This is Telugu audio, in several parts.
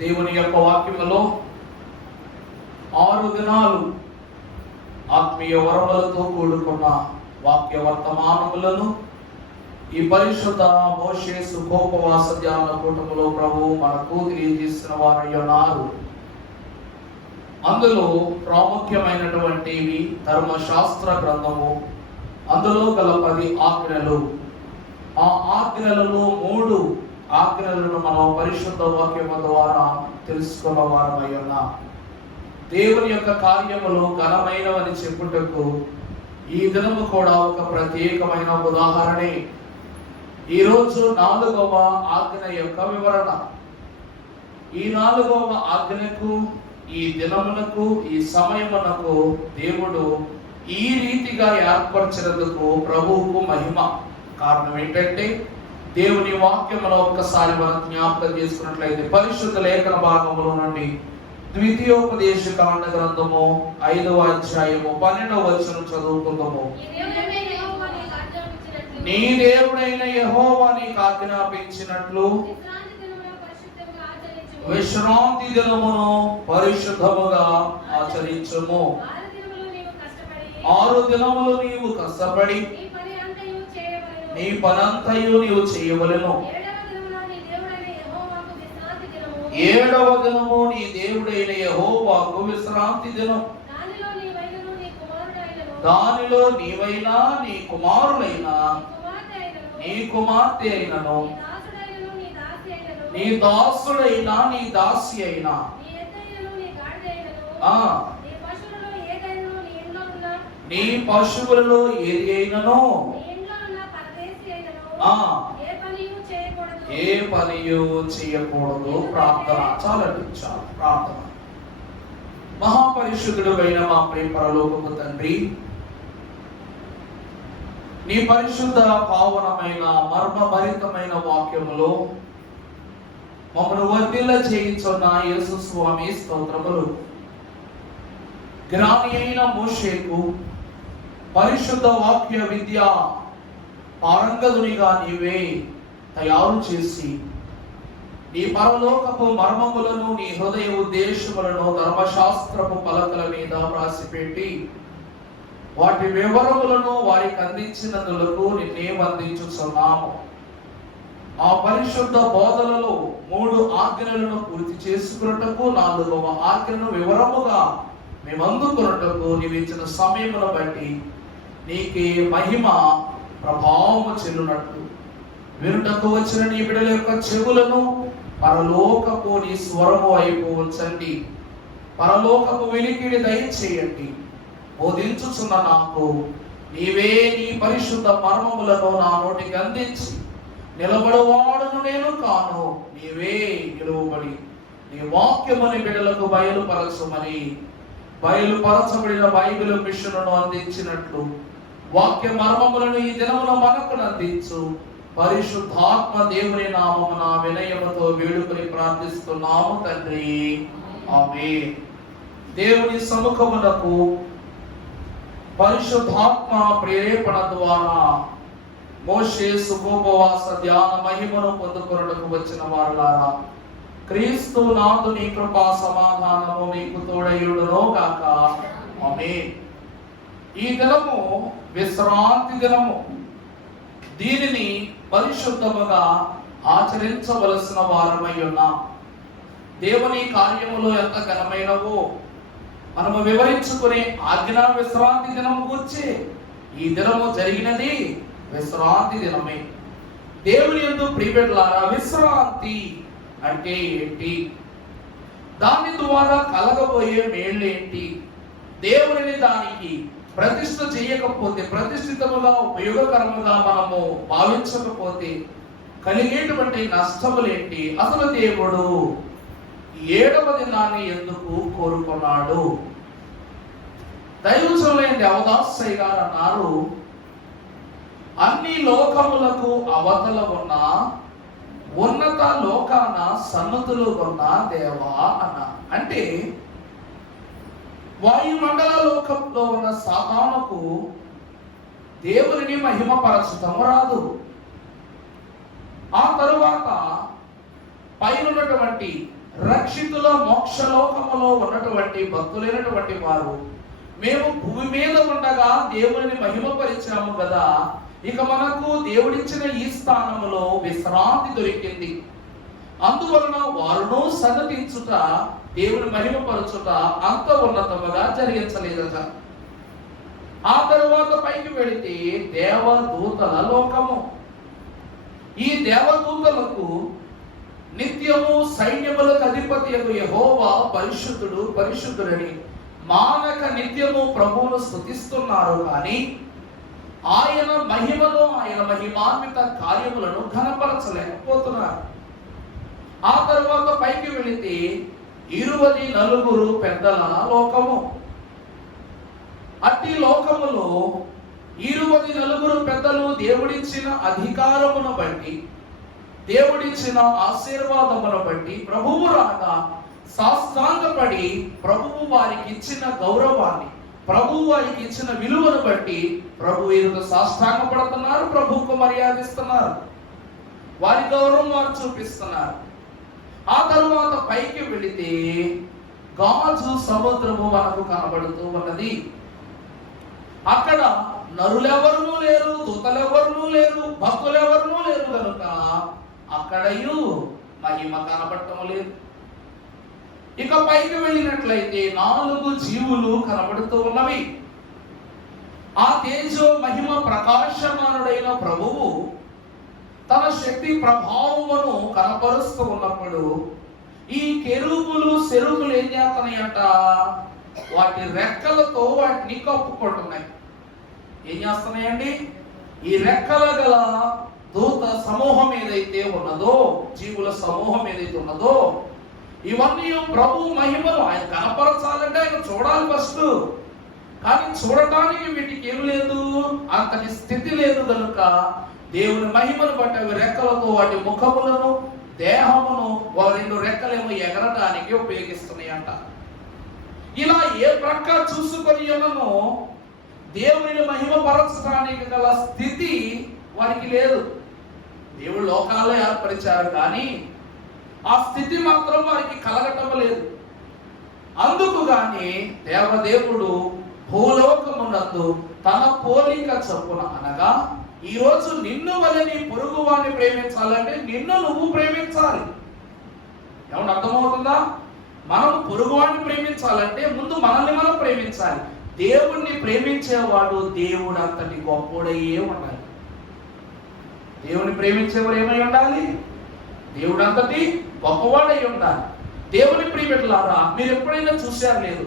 దేవుని యొక్క వాక్యములో 6 దినాలు ఆత్మీయ వరములతో కూడుకున్న వాక్య వర్తమానములను ఈ పరిశుద్ధ మోషే సుఖోపవాస ధ్యాన కూటములో ప్రభు మనకు తెలియజేసిన వారై ఉన్నారు. అందులో ప్రాముఖ్యమైనటువంటివి ధర్మశాస్త్ర గ్రంథము, అందులో గల 10 ఆజ్ఞలు. ఆ ఆజ్ఞలలో 3 ఆజ్ఞలను మనం పరిశుద్ధ వాక్యము ద్వారా తెలుసుకున్న వారమై ఉన్నాం. దేవుని యొక్క కార్యములు ఘనమైనవని చెప్పుటకు ఈ దినము కూడా ఒక ప్రత్యేకమైన ఉదాహరణే. ఈరోజు 4వ ఆజ్ఞ యొక్క వివరణ. ఈ 4వ ఆజ్ఞకు, ఈ దినమునకు, ఈ సమయమునకు దేవుడు ఈ రీతిగా ఏర్పరిచినందుకు ప్రభువుకు మహిమ. కారణం ఏంటంటే దేవుని వాక్యములో ఒక్కసారి మనం జ్ఞాపకం చేసుకున్నట్లయితే పరిశుద్ధ లేఖన భాగములో నుండి ద్వితీయోపదేశకాండ గ్రంథము 5వ అధ్యాయము 12వ వచనం చదువుకుందాము. నీ దేవుడైన యెహోవా నీకు ఆజ్ఞాపించినట్లు విశ్రాంతి దినమును పరిశుద్ధముగా ఆచరించుము. 6 దినములు నీవు కష్టపడి నీ పనంతయు నీవు చేయవలెను. 7వ దినము నీ దేవుడైన యెహోవాకు విశ్రాంతి దినం. దానిలో నీవైనా నీ కుమారులైనా నీ కుమార్తె అయినను, నీ దాసుడైనా నీ దాసి అయినా, నీ పశువులలో ఏది అయినను ఏ పనియు చేయకూడదు. ప్రార్థన. చాలండి, చాలు ప్రార్థన. మహాపరిశుద్ధుడు అయిన మా ప్రియ పరలోకపు తండ్రి, నీ పరిశుద్ధ పావనమైన మర్మభరితమైన వాక్యములో మమ్మల్ని వర్ధిల్ల చేయించున్న యేసు స్వామి స్తోత్రములు. జ్ఞాని అయిన మోషేకు పరిశుద్ధ వాక్య విద్య పారంగదునిగా నీవే తయారు చేసి నీ పరలోకపు మర్మములను, నీ హృదయ ఉద్దేశములను ధర్మశాస్త్రపు పలకల మీద వ్రాసిపెట్టి వాటి వివరములను వారికి అందించినందులకు నిన్నే వందించుచున్నాము. ఆ పరిశుద్ధ బోధనలో 3 ఆజ్ఞలను పూర్తి చేసుకున్నటకు, 4వ ఆజ్ఞను వివరముగా మేమందుకున్నటకు నీవిచ్చిన సమయమును బట్టి నీకే మహిమ ప్రభావము చెల్లునట్లు వినుటకు వచ్చిన నీ బిడ్డల యొక్క చెవులను పరలోకపు నీ స్వరము వైపు ఉంచండి. పరలోకపు వెలికిడి దయచేయండి. బోధించుచున్న నాకు నీవే నీ పరిశుద్ధ మర్మములను నా నోటికి అందించి నిలబడవాడును నేను కాను, నీవే నిలువబడి నీ వాక్యమని బిడ్డలకు బయలుపరచబడిన బైబిల్ మిషన్ను అందించినట్లు వాక్య మర్మములను ఈ దినమున మనకు అందించు. పరిశుద్ధాత్మ దేవుని నామమున వినయముతో వేడుకొని ప్రార్థిస్తున్నాము తండ్రి, ఆమేన్. దేవుని సముఖమునకు పరిశుద్ధాత్మ ప్రేరేపణ ద్వారా మోషే సుఖోపవాస ధ్యాన మహిమను పొందుకొనుటకు వచ్చిన వారులారా, క్రీస్తు నాథుని కృపా సమాధానము మీకు తోడయుడును గాక. ఆమేన్. ఈ దినము విశ్రాంతి దినము. దీనిని పరిశుద్ధముగా ఆచరించవలసిన వారమై ఉన్నాం. దేవుని కార్యములో ఎంత ఘనమైనవో మనము వివరించుకునే ఆజ్ఞా విశ్రాంతి దినం గురించి ఈ దినము జరిగినది విశ్రాంతి దినమే. దేవుని యందు ప్రియబిడ్డలారా, విశ్రాంతి అంటే ఏంటి? దాని ద్వారా కలగబోయే మేళ్ళేంటి? దేవుని దానికి ప్రతిష్ఠ చేయకపోతే, ప్రతిష్ఠితముగా ఉపయోగకరముగా మనము భావించకపోతే కలిగేటువంటి నష్టములేంటి? అసలు దేవుడు 7వ దినాన్ని ఎందుకు కోరుకున్నాడు? దైవజనులైన దేవదాసయ్య గారు అన్నారు, అన్ని లోకములకు అవతల ఉన్న ఉన్నత లోకాన సన్నతులు ఉన్న దేవా అన్న. అంటే వాయుమండల లోకంలో ఉన్న సాతానుకు దేవుని మహిమపరచటము రాదు. ఆ తరువాత పైనున్నటువంటి రక్షితుల మోక్షలోకములో ఉన్నటువంటి భక్తులైనటువంటి వారు మేము భూమి మీద ఉండగా దేవుని మహిమపరిచాము కదా, ఇక మనకు దేవుడిచ్చిన ఈ స్థానములో విశ్రాంతి దొరికింది. అందువలన వారును సన్నతించుట, దేవుని మహిమపరచుట అంత ఉన్నతముగా జరిగించలేదట. ఆ తరువాత పైకి వెళితే దేవదూతల లోకము. ఈ దేవదూతలకు నిత్యము సైన్యములకు అధిపతి యెహోవా పరిశుద్ధుడు పరిశుద్ధుడని మానక నిత్యము ప్రభువును స్తుతిస్తున్నారు. కానీ ఆయన మహిమను, ఆయన మహిమాన్విత కార్యములను ఘనపరచలేకపోతున్నారు. ఆ తరువాత పైకి వెళితే 24 పెద్దల లోకము. అట్టి లోకములో 24 పెద్దలు దేవుడిచ్చిన అధికారమును బట్టి, దేవుడిచ్చిన ఆశీర్వాదమును బట్టి ప్రభువు రాగా సాష్టాంగపడి ప్రభువు వారికి ఇచ్చిన గౌరవాన్ని, ప్రభువు వారికి ఇచ్చిన విలువను బట్టి ప్రభు ఎదుట సాష్టాంగపడుతున్నారు, ప్రభువుకు మర్యాదిస్తున్నారు, వారి గౌరవం వారు చూపిస్తున్నారు. ఆ తరువాత పైకి వెళితే గాజు సముద్రము మనకు కనబడుతూ ఉన్నది. అక్కడ నరులెవరూ లేరు, దూతలెవరూ లేరు, భక్తులెవరూ లేరు కనుక అక్కడయు మహిమ కనబడటం లేదు. ఇక పైకి వెళ్ళినట్లయితే 4 జీవులు కనబడుతూ ఉన్నవి. ఆ తేజో మహిమ ప్రకాశమానుడైన ప్రభువు తన శక్తి ప్రభావమును కనపరుస్తూ ఉన్నప్పుడు ఈ కెరూబులు సెరుకులు ఏం చేస్తున్నాయంట? వాటి రెక్కలతో వాటిని కప్పుకుంటున్నాయి. ఏం చేస్తున్నాయండి? ఈ రెక్కల గల దూత సమూహం ఏదైతే ఉన్నదో, జీవుల సమూహం ఏదైతే ఉన్నదో, ఇవన్నీ ప్రభు మహిమను ఆయన కనపరచాలంటే ఆయన చూడాలి ఫస్ట్. కానీ చూడటానికి వీటికి ఏం లేదు, అంతటి స్థితి లేదు కనుక దేవుని మహిమను బట్టి అవి రెక్కలతో వాటి ముఖములను, దేహమును, 2 రెక్కలేమో ఎగరటానికి ఉపయోగిస్తున్నాయి అంట. ఇలా ఏ ప్రక్క చూసుకొని ఉన్ననో దేవుని మహిమ పరచడానికి గల స్థితి వారికి లేదు. దేవుడు లోకాల్లో ఏర్పరిచారు కానీ ఆ స్థితి మాత్రం వారికి కలగటం లేదు. అందుకు గాని దేవదేవుడు భూలోకమునందు తన పోలిక చొప్పున, అనగా ఈ రోజు నిన్ను వలె నీ పొరుగు వాడిని ప్రేమించాలంటే నిన్ను నువ్వు ప్రేమించాలి. ఏమన్నా అర్థమవుతుందా? మనం పొరుగు వాడిని ప్రేమించాలంటే ముందు మనల్ని మనం ప్రేమించాలి. దేవుణ్ణి ప్రేమించేవాడు దేవుడు అంతటి గొప్పోడయ్యే ఉండాలి. దేవుని ప్రేమించేవాడు ఏమై ఉండాలి? దేవుడు అంతటి గొప్పవాడై ఉండాలి. దేవుని ప్రియమిట్లారా, మీరు ఎప్పుడైనా చూశారు లేదు,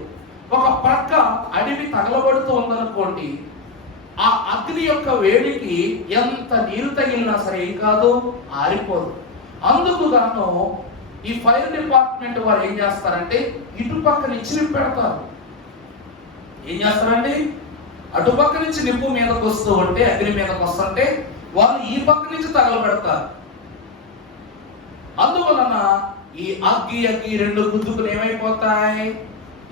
ఒక పక్క అడవి తగలబడుతూ ఉందనుకోండి, ఆ అగ్ని యొక్క వేడికి ఎంత నీరు తగిలినా సరే ఏం కాదు, ఆరిపోదు. అందుకు గాను ఈ ఫైర్ డిపార్ట్మెంట్ వారు ఏం చేస్తారంటే ఇటుపక్క నుంచి నిప్పు పెడతారు. ఏం చేస్తారండి? అటుపక్క నుంచి నిప్పు మీదకి వస్తూ ఉంటే, అగ్ని మీదకి వస్తుంటే వాళ్ళు ఈ పక్క నుంచి తగలబెడతారు. అందువలన ఈ అగ్గి 2 గుద్దుకులు ఏమైపోతాయి?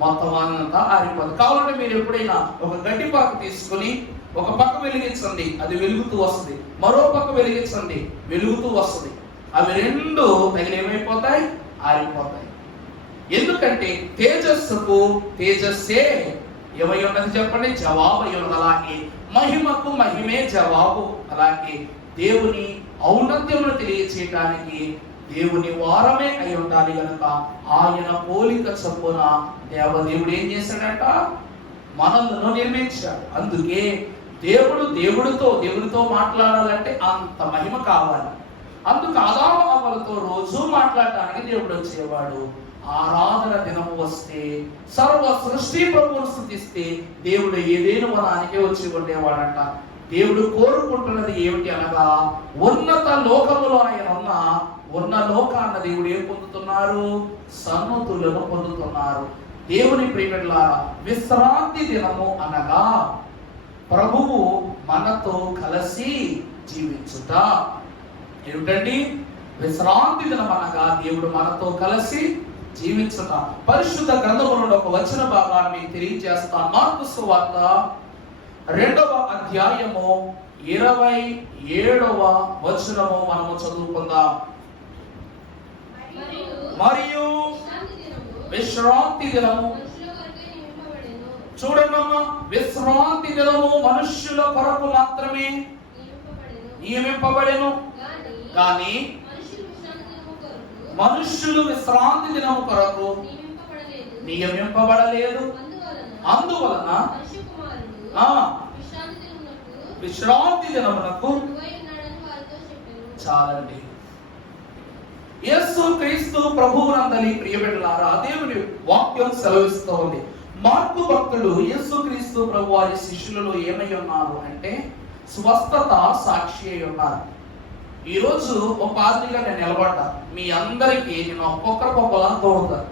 మొత్తం అంతా ఆరిపోతుంది. కావాలంటే మీరు ఎప్పుడైనా ఒక గడ్డి పాకు తీసుకుని ఒక పక్క వెలిగించండి, అది వెలుగుతూ వస్తుంది, మరో పక్క వెలిగించండి, వెలుగుతూ వస్తుంది. అవి 2 తగిలి ఏమైపోతాయి? ఆరిపోతాయి. ఎందుకంటే తేజస్సుకు తేజస్సే ఏమై ఉన్నది చెప్పండి? జవాబు అయి ఉన్నది. అలాగే మహిమకు మహిమే జవాబు. అలాగే దేవుని ఔన్నత్యమును తెలియచేయడానికి దేవుని వారమే అయి ఉండాలి కనుక ఆయన పోలిక చొప్పున దేవదేవుడు ఏం చేశాడట? మనలను నిర్మించాడు. అందుకే దేవుడితో మాట్లాడాలంటే అంత మహిమ కావాలి. అందుకు ఆదాము అవ్వలతో రోజు మాట్లాడటానికి దేవుడు వచ్చేవాడు. ఆరాధన దినము వస్తే, సర్వ సృష్టి ప్రభువును స్తుతిస్తే దేవుడు ఏదేను వనానికి వచ్చి ఉండేవాడంట. దేవుడు కోరుకుంటున్నది ఏమిటి అనగా, ఉన్నత లోకములో ఆయన ఉన్న లోకాన్న దేవుడు ఏం పొందుతున్నారు? సన్నుతులను పొందుతున్నారు. దేవుని ప్రియమిట్లారా, విశ్రాంతి దినము అనగా ప్రభువు మనతో కలిసి జీవించుట. ఏమిటండి? విశ్రాంతి దినం అనగా దేవుడు మనతో కలిసి జీవించుట. పరిశుద్ధ గ్రంథములో ఒక వచన భాగాన్ని మీకు తెలియజేస్తాను. మార్కు సువార్త 2వ అధ్యాయము 27వ వచనము మనము చదువుకుందాం. మరియు విశ్రాంతి దినము. చూడండమ్మా, విశ్రాంతి దినము మనుష్యుల కొరకు మాత్రమే నియమింపబడెను, కానీ మనుష్యులు విశ్రాంతి దినము కొరకు నియమింపబడలేదు. అందువలన విశ్రాంతి దినమునకు చాలండి. యేసు క్రీస్తు ప్రభువునందలి ప్రియబిడ్డలారా, దేవుని వాక్యం సెలవిస్తూ ఉంది. మార్కు భక్తుడు యేసు క్రీస్తు ప్రభు వారి శిష్యులలో ఏమై ఉన్నారు అంటే స్వస్థత సాక్షి అయి ఉన్నారు. ఈరోజు ఒక పాదిరిగా నేను నిలబడ్డా, మీ అందరికీ నేను ఒక్కొక్కరికి ఒక్కలా తోడుతాను.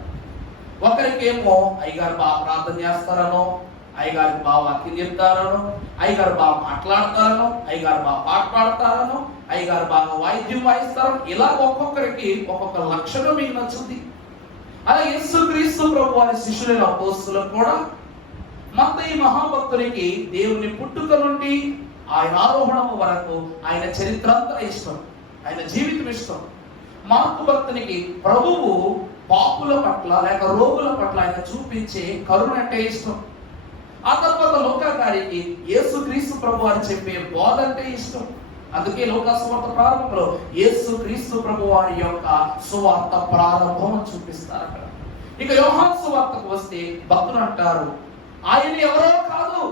ఒకరికేమో అయ్యగారు బాగా ప్రార్థన చేస్తారనో, అయ్యగారికి బాగా వాక్యం చెప్తారనో, అయ్యగారు బాగా మాట్లాడతారనో, అయ్యగారు బాగా పాట పాడతారనో, అయ్యగారు బాగా వాయిద్యం వాయిస్తారనో, ఇలా ఒక్కొక్కరికి ఒక్కొక్క లక్షణం మీకు నచ్చుద్ది. అలా యేసుక్రీస్తు ప్రభు వారి శిష్యులైన అపోస్తలులకు కూడా మత్తయి మహాభక్తునికి దేవుని పుట్టుక నుండి ఆయన ఆరోహణము వరకు ఆయన చరిత్ర అంతా ఇష్టం, ఆయన జీవితం ఇష్టం. మార్కు భక్తునికి ప్రభువు పాపుల పట్ల లేక రోగుల పట్ల ఆయన చూపించే కరుణ అంటే ఇష్టం. ఆ తర్వాత లోకాకారికి యేసుక్రీస్తు ప్రభు వారు చెప్పే బోధ అంటే ఇష్టం. అందుకే లోక సువార్త ప్రారంభంలో యేసుక్రీస్తు ప్రభు వారి యొక్క సువార్త ప్రారంభం చూపిస్తారు అక్కడ. ఇక యోహాను సువార్తకు వస్తే భక్తులు అంటారు ఆయన ఎవరో కాదు.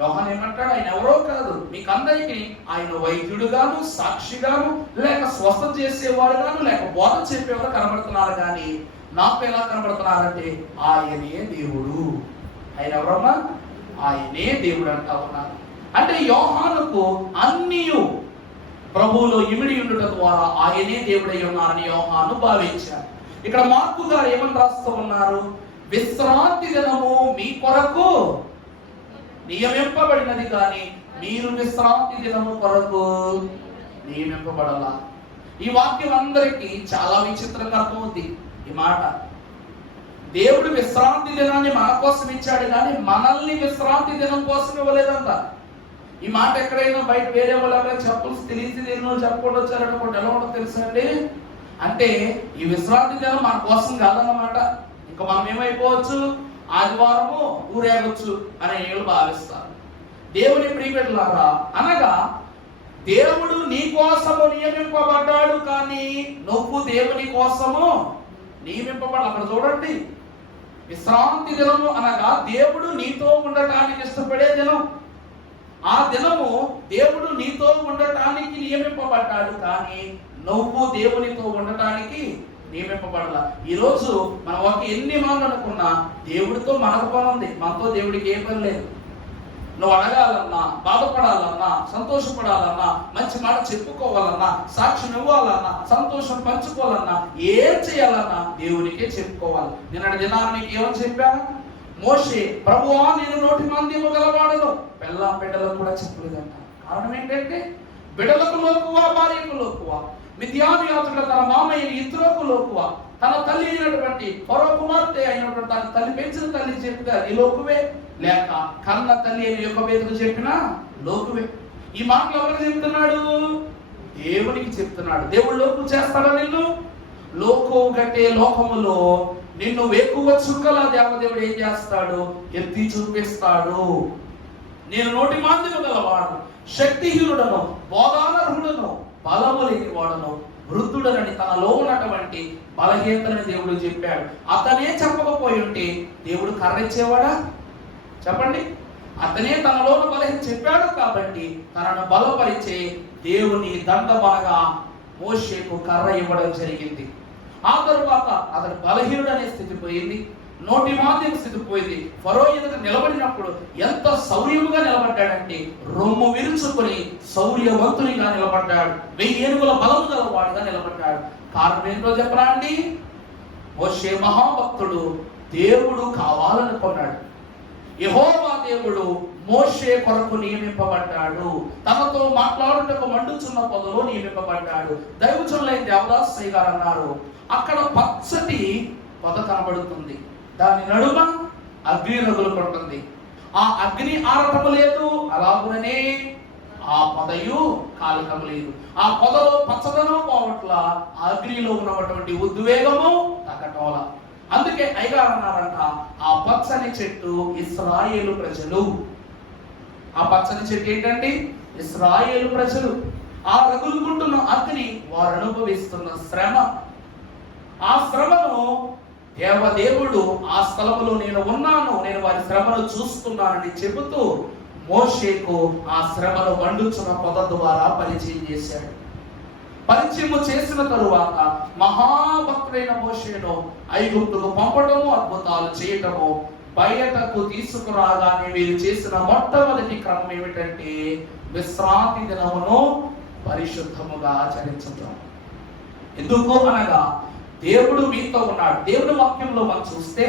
యోహాను ఏమంటాడు, ఆయన ఎవరో కాదు, మీకు అందరికీ ఆయన వైద్యుడుగాను, సాక్షిగాను, లేక స్వస్థత చేసేవాడుగాను, లేక బోధ చెప్పేవాడు కనబడుతున్నారు. కానీ నాకు ఎలా కనబడుతున్నారంటే ఆయనే దేవుడు. ఆయన ఎవరమ్మా? ఆయనే దేవుడు అంటా ఉన్నారు. అంటే యోహానుకు అన్నీ ప్రభువులో ఇమిడి ఉండుట ద్వారా ఆయనే దేవుడై ఉన్నారని యోహాను భావించారు. ఇక్కడ మార్కు గారు ఏమని రాస్తూ ఉన్నారు, విశ్రాంతి దినము మీ కొరకు నియమింపబడినది, కానీ మీరు విశ్రాంతి దినము కొరకు నియమింపబడాల. ఈ వాక్యం అందరికీ చాలా విచిత్రంగా అర్థమవుతుంది. ఈ మాట దేవుడు విశ్రాంతి దినాన్ని మన కోసం ఇచ్చాడు, కానీ మనల్ని విశ్రాంతి దినం కోసం ఇవ్వలేదంట. ఈ మాట ఎక్కడైనా బయట వేరే వాళ్ళగా చెప్పాల్సి తెలిసి ఎన్నో చెప్పకుండా వచ్చారనుకోండి, ఎలా ఉండదు తెలుసా అండి? అంటే ఈ విశ్రాంతి దినం మన కోసం కాదన్నమాట. ఇంకా మనం ఏమైపోవచ్చు, ఆదివారము ఊరేగొచ్చు అని వీళ్ళు భావిస్తారు. దేవుని ప్రియబిడ్డలారా, అనగా దేవుడు నీ కోసము నియమింపబడ్డాడు, కానీ నువ్వు దేవుని కోసము నియమింపబడ. అక్కడ చూడండి, విశ్రాంతి దినము అనగా దేవుడు నీతో ఉండటానికి ఇష్టపడే దినం. ఆ దినము దేవుడు నీతో ఉండటానికి నియమింపబడ్డాడు, కానీ నువ్వు దేవునితో ఉండటానికి నియమింపబడాల. ఈరోజు మనం ఒక ఎన్ని మాటలు అనుకున్నా దేవుడితో మనకు పని ఉంది, మనతో దేవుడికి ఏ పని లేదు. నువ్వు అడగాలన్నా, బాధపడాలన్నా, సంతోషపడాలన్నా, మంచి మాట చెప్పుకోవాలన్నా, సాక్ష్యం ఇవ్వాలన్నా, సంతోషం పంచుకోవాలన్నా, ఏం చేయాలన్నా దేవునికే చెప్పుకోవాలి. నిన్నటి దినాన్ని నీకు ఏమని చెప్పా? మోషే, ప్రభువా నేను నోటి మంది ఇవ్వగలవాడను, పెళ్ళాం బిడ్డలకు కూడా చెప్పలేదంట. కారణం ఏంటంటే బిడ్డలకు లోకువా, భార్యకు లోకువా, మిద్యానీయాతుడు తన మామయ్య ఇతరులకు లోకువా, తన తల్లి అయినటువంటి ఫరో కుమార్తె అయినటువంటి తన తల్లి పెంచిన తల్లి చెప్పిన ఈ లోకువే, లేక కన్న తల్లి అని యొక్క వేదకు చెప్పిన లోకువే. ఈ మాటలు ఎవరికి చెప్తున్నాడు? దేవునికి చెప్తున్నాడు. దేవుడు లోకు చేస్తాడా నిన్ను? లోకు గట్టే లోకములో నిన్ను ఎక్కువ చుక్కల దేవదేవుడు ఏం చేస్తాడు? ఎత్తి చూపిస్తాడు. నేను నోటి మాంద్యము గలవాడు, శక్తిహీనుడను, బోధానర్హుడను, బలము లేని వాడను, వృద్ధుడనని తనలో ఉన్నటువంటి బలహీనతని దేవుడు చెప్పాడు. అతనే చెప్పకపోయి ఉంటే దేవుడు కర్రెచ్చేవాడా? చెప్పండి. అతనే తనలో బలహీన చెప్పాడు కాబట్టి తనను బలపరిచే దేవుని దండమనగా మోషేకు కర్ర ఇవ్వడం జరిగింది. ఆ తరువాత అతడు బలహీనుడనే స్థితి పోయింది, నోటి మాంద్యం స్థితి పోయింది. ఫరో ఎదుట నిలబడినప్పుడు ఎంత శౌర్యముగా నిలబడ్డాడంటే రొమ్ము విరుచుకొని శౌర్యవంతునిగా నిలబడ్డాడు. 1000 ఏనుగుల బలము గలవాడుగా నిలబడ్డాడు. కారణం ఏంటో చెప్పరా అండి? మోషే మహాభక్తుడు, దేవుడు కావాలనుకున్నాడు. యెహోవా దేవుడు మోషే కొరకు నియమింపబడ్డాడు. తనతో మాట్లాడుటకు మండుచున్న పొదలో నియమింపబడ్డాడు. దైవజనులైన దేవదాసయ్య గారు అన్నారు, అక్కడ పచ్చటి పొద కనబడుతుంది, దాని నడుమ అగ్ని రగులుకుంటుంది. ఆ అగ్ని ఆరటం లేదు, అలాగుననే ఆ పొదయు కాలికం లేదు. ఆ పొదలో పచ్చదనం పోవట్ల, అగ్నిలో ఉన్నటువంటి ఉద్వేగము తగ్గటోల. అందుకే అయ్యగారు అన్నారంట, ఆ పచ్చని చెట్టు ఇశ్రాయేలు ప్రజలు. ఆ పచ్చని చెట్టు ఏంటండి? ఇశ్రాయేలు ప్రజలు. ఆ రగులుకుంటున్న అగ్ని వారు అనుభవిస్తున్న శ్రమ. ఆ శ్రమను దేవదేవుడు ఆ స్థలములో నేను ఉన్నాను, నేను వారి శ్రమను చూస్తున్నానని చెబుతూ మోషేకు ఆ శ్రమను మండుచున్న పొద ద్వారా పరిచయం చేశాడు. పరిచయం చేసిన తరువాత మహాభక్తుడైన మోషేను ఐగుప్తుకు పంపడము, అద్భుతాలు చేయటము, బయటకు తీసుకురాగానే వీరు చేసిన మొట్టమొదటి క్రమం ఏమిటంటే విశ్రాంతి దినమును పరిశుద్ధముగా ఆచరించడం. ఎందుకు అనగా దేవుడు మీతో ఉన్నాడు. దేవుడి వాక్యంలో మనం చూస్తే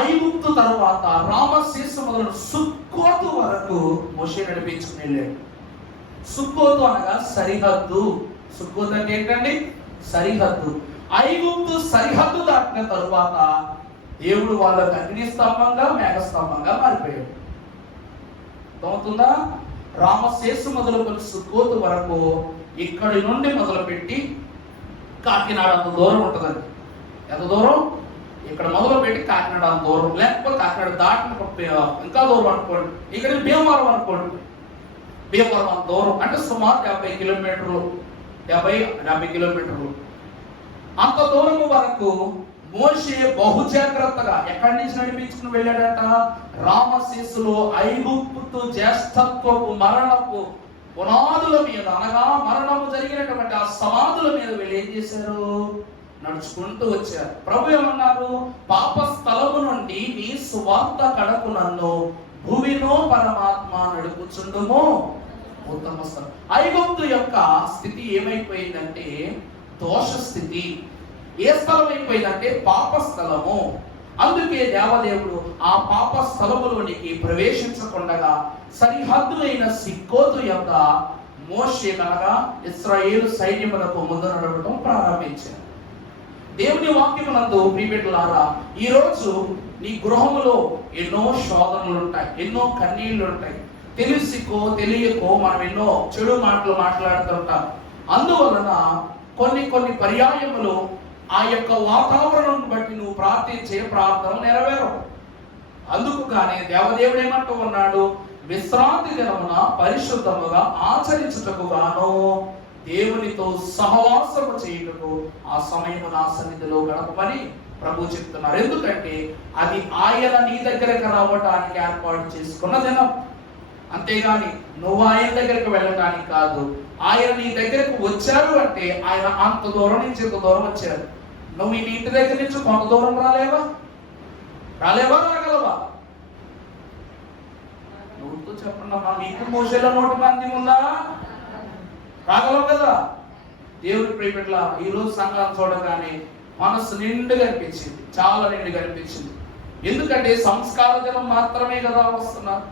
ఐగుప్తు తర్వాత రామశేషు మొదలు సుక్కోతు వరకు మోషే నడిపించుకుని వెళ్ళాడు. సుక్కోతు అనగా సరిహద్దు. సుక్కోతు అంటే ఏంటండి? సరిహద్దు. ఐగుప్తు సరిహద్దు దాటిన తరువాత దేవుడు వాళ్ళకి అగ్ని స్తంభంగా మేఘస్తంభంగా మారిపోయాడు. అవుతుందా? రామశేషు మొదలుకొని సుక్కోతు వరకు ఇక్కడి నుండి మొదలుపెట్టి కాకినాడ అంత దూరం ఉంటుందండి. ఎంత దూరం? ఇక్కడ మొదలుపెట్టి కాకినాడ అంత దూరం, లేకపోతే కాకినాడ దాటిన ఇంకా దూరం అనుకోండి. ఇక్కడ భీమవరం అనుకోండి, భీమవరం అంత దూరం అంటే సుమారు 50 కిలోమీటర్లు, 50 కిలోమీటర్లు. అంత దూరం వరకు మోషే బహు జాగ్రత్తగా ఎక్కడి నుంచి నడిపించుకుని వెళ్ళాడట? రామశేషులో ఐగుప్తు జ్యేష్ఠత్వపు మరణపు పునాదుల మీద, అనగా మరణము జరిగినటువంటి ఆ సమాధుల మీద వీళ్ళు ఏం చేశారు? నడుచుకుంటూ వచ్చారు. ప్రభు ఏమన్నారు? పాప స్థలము నుండి నీ సువార్త కడకు నన్ను భూమిలో పరమాత్మ నడుపుచుండుము ఉత్తమ స్థలం. ఐగుప్తు యొక్క స్థితి ఏమైపోయిందంటే దోష స్థితి. ఏ స్థలం అయిపోయిందంటే పాప స్థలము. అందుకే దేవదేవుడు ఆ పాప స్థలములోనికి ప్రవేశించకుండా సరిహద్దు అయిన సిక్కోతు యొక్క మోషే కనుక ఇశ్రాయేలు సైన్యములకు ముందు నడవడం ప్రారంభించారు. దేవుని వాక్యమునందు ప్రియబిడ్డలారా, ఈ రోజు నీ గృహములో ఎన్నో శోధనలు ఉంటాయి, ఎన్నో కన్నీళ్లు ఉంటాయి. తెలిసికో తెలియకో మనం ఎన్నో చెడు మాటలు మాట్లాడుతుంటాం. అందువలన కొన్ని పర్యాయములు ఆ యొక్క వాతావరణం బట్టి నువ్వు ప్రార్థించే ప్రార్థన నెరవేరవు. అందుకు కానీ దేవదేవుడు ఏమంటూ ఉన్నాడు? విశ్రాంతి దినమున పరిశుద్ధముగా ఆచరించుటకు గాను దేవునితో సహవాసము చేయుటకు ఆ సమయము నా సన్నిధిలో గడపమని ప్రభు చెప్తున్నారు. ఎందుకంటే అది ఆయన నీ దగ్గరకు రావటానికి ఏర్పాటు చేసుకున్న దినం. అంతేగాని నువ్వు ఆయన దగ్గరకు వెళ్ళటానికి కాదు. ఆయన నీ దగ్గరకు వచ్చారు అంటే ఆయన అంత దూరం నుంచి ఇంత దూరం వచ్చారు. నువ్వు నీ ఇంటి దగ్గర నుంచి కొంత దూరం రాలేవా? రాగలవా? నువ్వుతో చెప్పండి అమ్మా, నీకు మోసేలో 100 మంది ఉందా? రాగలవు కదా. దేవుడి ప్రియబిడ్డల ఈ రోజు సంఘాన్ని చూడగానే మనసు నిండుగా అనిపించింది, చాలా నిండుగా అనిపించింది. ఎందుకంటే సంస్కార దినం మాత్రమే కదా వస్తున్నారు.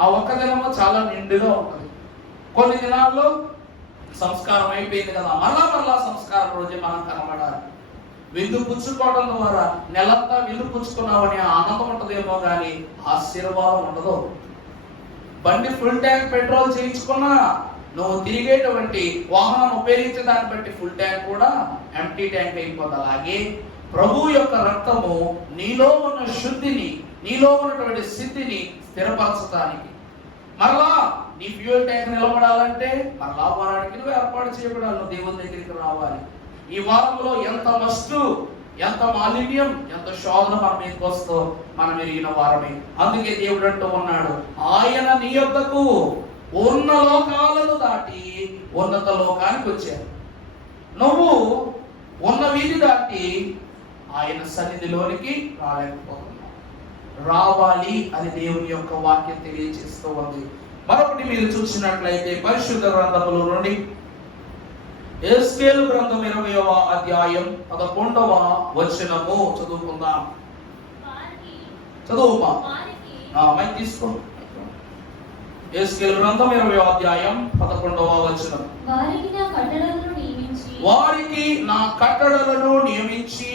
ఆ ఒక్క దినము చాలా నిండుగా ఉంటుంది. కొన్ని దినాల్లో సంస్కారం అయిపోయింది కదా, మరలా సంస్కారం రోజే మనం కనబడాలి. విందు పుచ్చుకోవడం ద్వారా నెలంతా విందు పుచ్చుకున్నామని ఆనందం ఉంటుందేమో కానీ ఆశీర్వాదం ఉండదు. బండి ఫుల్ ట్యాంక్ పెట్రోల్ చేయించుకున్నా నువ్వు తిరిగేటువంటి వాహనం ఉపయోగించే దాన్ని బట్టి ఫుల్ ట్యాంక్ కూడా ఎంటీ ట్యాంక్ అయిపోతుంది. అలాగే ప్రభు యొక్క రక్తము నీలో ఉన్న శుద్ధిని, నీలో ఉన్నటువంటి సిద్ధిని స్థిరపరచడానికి, మరలా నీ ఫ్యూయల్ ట్యాంక్ నిలబడాలంటే మరలా వారానికి నువ్వు ఏర్పాటు చేయబడాలి. నువ్వు దేవుని దగ్గరికి రావాలి. ఈ వారంలో ఎంత నష్టు, ఎంత మాలిన్యం, ఎంత శోధన మన మీదకి వస్తో మనం ఎరిగిన వారమే. అందుకే దేవుడు అంటూ ఉన్నాడు, ఆయన నీ యొద్దకు ఉన్న లోకాలను దాటి ఉన్నత లోకానికి వచ్చారు. నువ్వు ఉన్న వీధి దాటి ఆయన సన్నిధిలోనికి రాలేకపోతున్నావు. రావాలి అని దేవుని యొక్క వాక్యం తెలియజేస్తూ ఉంది. మరొకటి మీరు చూసినట్లయితే పరిశుద్ధ గ్రంథముల నుండి యెహెజ్కేలు గ్రంథం 20వ అధ్యాయం 11వ వచనము చదువుకుందాం. చదువుమా మైక్ తీసుకో. యెహెజ్కేలు గ్రంథం 20వ అధ్యాయం 11వ వచనం. వారికి నా కట్టడలను నియమించి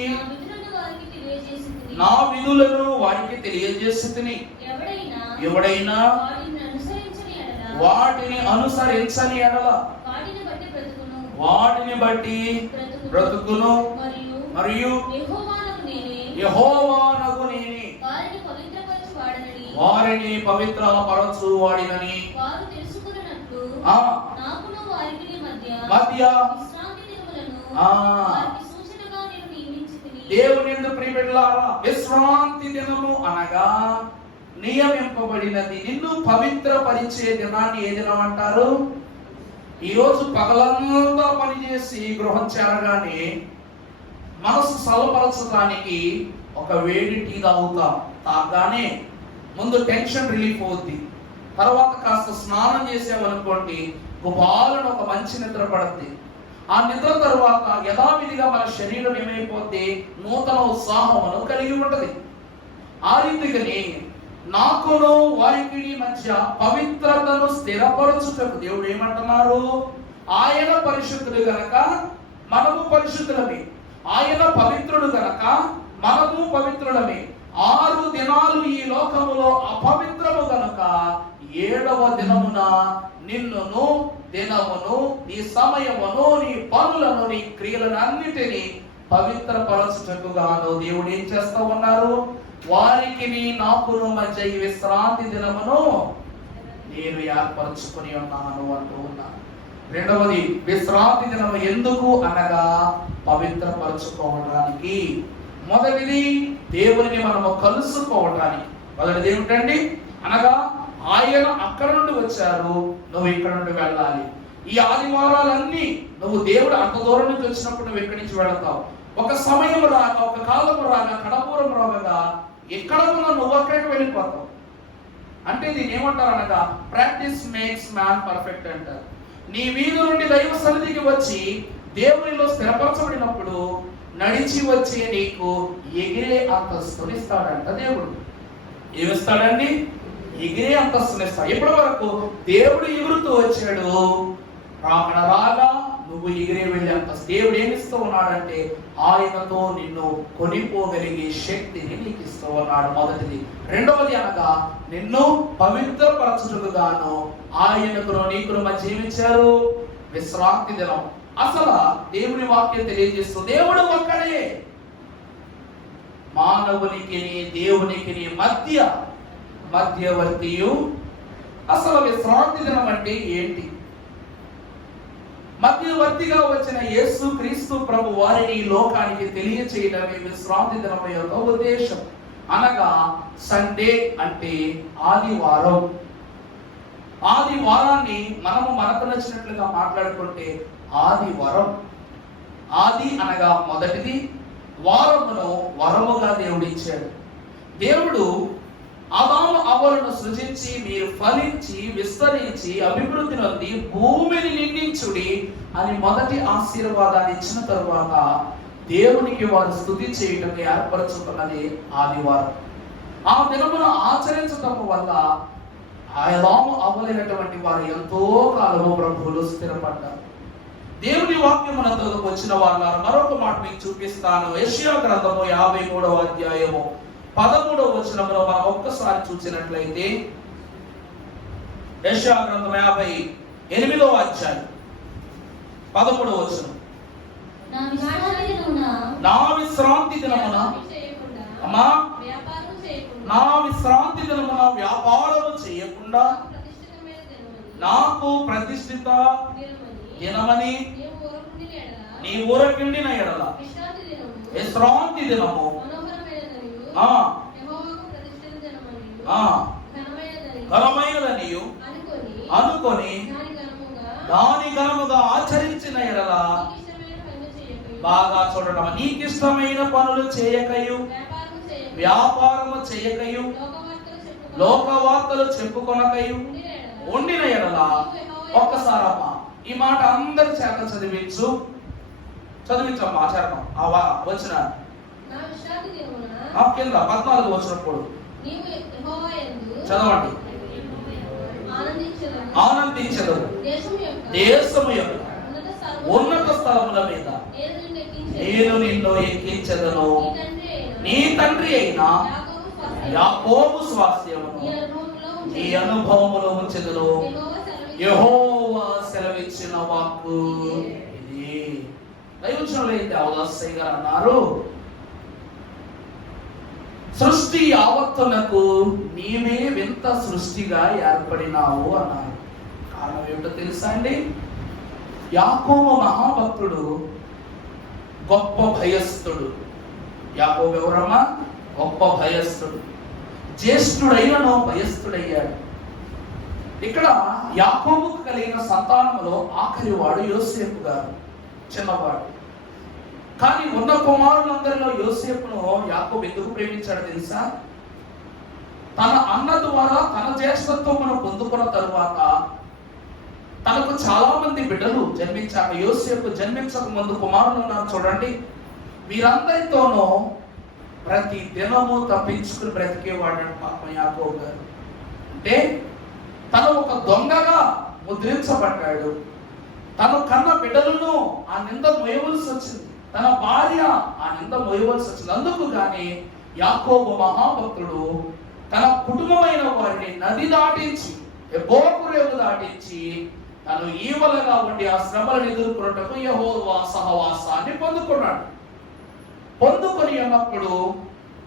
నా విధులను వారికి తెలియజేసితిని. ఎవడైనా వాటిని అనుసరించని ఎడల వాటిని బట్టి బ్రతుకును మరియు యెహోవానగు నేనే వారిని పవిత్రపరచు వాడినని మధ్య దేవుని యందు ప్రియబిడ్డలారా, విశ్రాంతి దినము అనగా నియమింపబడినది. నిన్ను పవిత్రపరిచే దినాన్ని ఏ దినం అంటారు? ఈరోజు పగలంతా పనిచేసి గృహం చేరగానే మనసు సలపరచడానికి ఒక వేడి టీ తాగానే ముందు టెన్షన్ రిలీఫ్ అవుద్ది. తర్వాత కాస్త స్నానం చేసామనుకోండి, గుబాలను ఒక మంచి నిద్ర పడుద్ది. ఆ నిద్ర తర్వాత యథావిధిగా మన శరీరం ఏమైపోద్ది? నూతన ఉత్సాహమును కలిగి ఉంటది. ఆ రీతిగానే నాకును వారికి మధ్య పవిత్రతను స్థిరపరచుటకు దేవుడు ఏమంటున్నారు? ఆయన పరిశుద్ధుడు గనక మనము పరిశుద్ధులమే, ఆయన పవిత్రుడు గనక మనము పవిత్రులమే. 6 దినాలు ఈ లోకములో అపవిత్రము గనుక 7వ దినమున నిన్నును దినమును నీ సమయమును నీ పనులను నీ క్రియలను అన్నిటినీ పవిత్రపరచుటకు గాను దేవుడు ఏం చేస్తా ఉన్నారు? వారికి నాకును మధ్య ఈ విశ్రాంతి దినమును నేను ఏర్పరచుకొని ఉన్నాను అంటూ ఉన్నాను. రెండవది, విశ్రాంతి దినము ఎందుకు అనగా పవిత్రపరచుకోవడానికి. మొదటిది దేవుని మనము కలుసుకోవడానికి. మొదటిది ఏమిటండి అనగా ఆయన అక్కడ నుండి వచ్చారు, నువ్వు ఇక్కడ నుండి వెళ్ళాలి. ఈ ఆదివారాలన్నీ నువ్వు దేవుడు అంత దూరం నుంచి వచ్చినప్పుడు నువ్వు ఎక్కడి నుంచి వెళతావు. ఒక సమయం రాగా, ఒక కాలం రాగా, కడపూరం రాగా ఎక్కడ ఉన్నా నువ్వు అక్కడికి వెళ్ళిపోతావు. అంటే దీన్ని ఏమంటారు అనగా ప్రాక్టీస్ మేక్స్ మ్యాన్ పర్ఫెక్ట్ అంటారు. నీ వీధి నుండి దైవ సన్నిధికి వచ్చి దేవునిలో స్థిరపరచబడినప్పుడు నడిచి వచ్చే నీకు ఎగిరే అంతస్తునిస్తాడంట దేవుడు. ఏమిస్తాడండి? ఎగిరే అంతస్తునిస్తాడు. ఇప్పటి వరకు దేవుడు ఎగురుతూ వచ్చాడు, రాకడ రాగా నువ్వు ఎగిరే వెళ్ళే అంతస్తు. దేవుడు ఏమిస్తూ ఉన్నాడంటే ఆయనతో నిన్ను కొనిపోగలిగే శక్తిని నీకు ఇస్తూ ఉన్నాడు. మొదటిది. రెండవది అనగా నిన్ను పవిత్రపరచుటకు గాను ఆయనకు నీకు మధ్య ఏమిచ్చారు? విశ్రాంతి దినం. అసలు దేవుని వాక్యం తెలియజేస్తూ దేవుడు ఒక్కడే, మానవునికి దేవునికి మధ్యవర్తియు. అసలు విశ్రాంతి దినం అంటే ఏంటి? మధ్యవర్తిగా వచ్చిన యేసు క్రీస్తు ప్రభు వారిని లోకానికి తెలియచేయడమే విశ్రాంతి దినం యొక్క ఉద్దేశం. అనగా సండే అంటే ఆదివారం. ఆదివారాన్ని మనము మనకు నచ్చినట్లుగా మాట్లాడుకుంటే ఆదివారం. ఆది అనగా మొదటిది, వారమును వరముగా దేవుడు ఇచ్చాడు. దేవుడు ఆదాము అవ్వలను సృజించి మీరు ఫలించి విస్తరించి అభివృద్ధి నొంది భూమిని నిండించుడి అని మొదటి ఆశీర్వాదాన్ని ఇచ్చిన తరువాత దేవునికి వారు స్తుతి చేయటం ఏర్పరచుకున్నది ఆదివారం. ఆ దినమును ఆచరించటం వల్ల ఆదాము అవ్వలేనటువంటి వారు ఎంతో కాలము ప్రభువులు స్థిరపడ్డారు. దేవుని వాక్యమునందు వచ్చిన వాళ్ళ మరొక మాట మీకు చూపిస్తాను. యెషయా గ్రంథము 53వ అధ్యాయము 13వ వచనంలో మనం ఒక్కసారి చూసినట్లయితే, యెషయా గ్రంథం 58వ అధ్యాయం 13వ వచనం, నా విశ్రాంతి దినమున అమ్మా నా విశ్రాంతి దినమున వ్యాపారము చేయకుండా నాకు ప్రతిష్ఠిత దినమని నీ ఊరకుండిన ఎడల విశ్రాంతి దినము ఘనమైనదనియు అనుకొని దాని ఘనముగా ఆచరించిన ఎడల, బాగా చూడడం, నీకిష్టమైన పనులు చేయకయు వ్యాపారము చేయకయు లోకవార్తలు చెప్పుకొనకయు ఉండిన ఎడల. ఒక్కసారమ్మా ఈ మాట అందరి చేత చదివించమ్మా ఆచారం. వచ్చిన కింద 14 వచ్చినప్పుడు చదవండి. ఆనందించదు దేశము యొక్క ఉన్నత స్థలముల మీద నేను నిన్ను ఎక్కించదను, నీ తండ్రి అయిన యాకోబు స్వాస్థ్యమును నీ అనుభవములో ఉంచెదను యెహోవా సెలవిచ్చిన వాక్కు ఇది. దైవజనులు అయితే అవదాసయ్య గారు అన్నారు, సృష్టి యావత్తునకు నీవే వింత సృష్టిగా ఏర్పడినావు అన్నారు. కారణం ఏమిటో తెలుసా అండి? యాకోబు మహాభక్తుడు, గొప్ప భయస్థుడు. యాకోబు ఎవరమ్మా? గొప్ప భయస్థుడు. జ్యేష్ఠుడైనను భయస్థుడయ్యాడు. ఇక్కడ యాకోబుకు కలిగిన సంతానములో ఆఖరి వాడు యోసేపు గారు, చిన్నవాడు. కానీ ఉన్న కుమారులందరిలో యోసేపును యాకోబు ఎందుకు ప్రేమించాడు తెలుసా? తన అన్న ద్వారా తన జ్యేష్ఠత్వమును పొందుకున్న తరువాత తనకు చాలా మంది బిడ్డలు జన్మించాక, యోసేపు జన్మించక ముందు కుమారులు ఉన్నారు చూడండి, వీరందరితోనూ ప్రతి దినము తప్పించుకుని బ్రతికేవాడు పాపం యాకోబు గారు. అంటే తను ఒక దొంగగా ముద్రించబడ్డాడు. తను కన్న బిడ్డలను ఆ నింద మోయవలసి వచ్చింది, తన భార్య ఆ నింద మోయవలసి వచ్చింది. అందుకు గాని యాకోబు మహాభక్తుడు తన కుటుంబమైన వారిని నది దాటించి, ఎబ్బోకురేవు దాటించి, తను ఈవలగా ఉండి ఆ శ్రమలను ఎదుర్కొన్నటకు యెహోవా సహవాసాన్ని పొందుకున్నాడు. పొందుకొని అన్నప్పుడు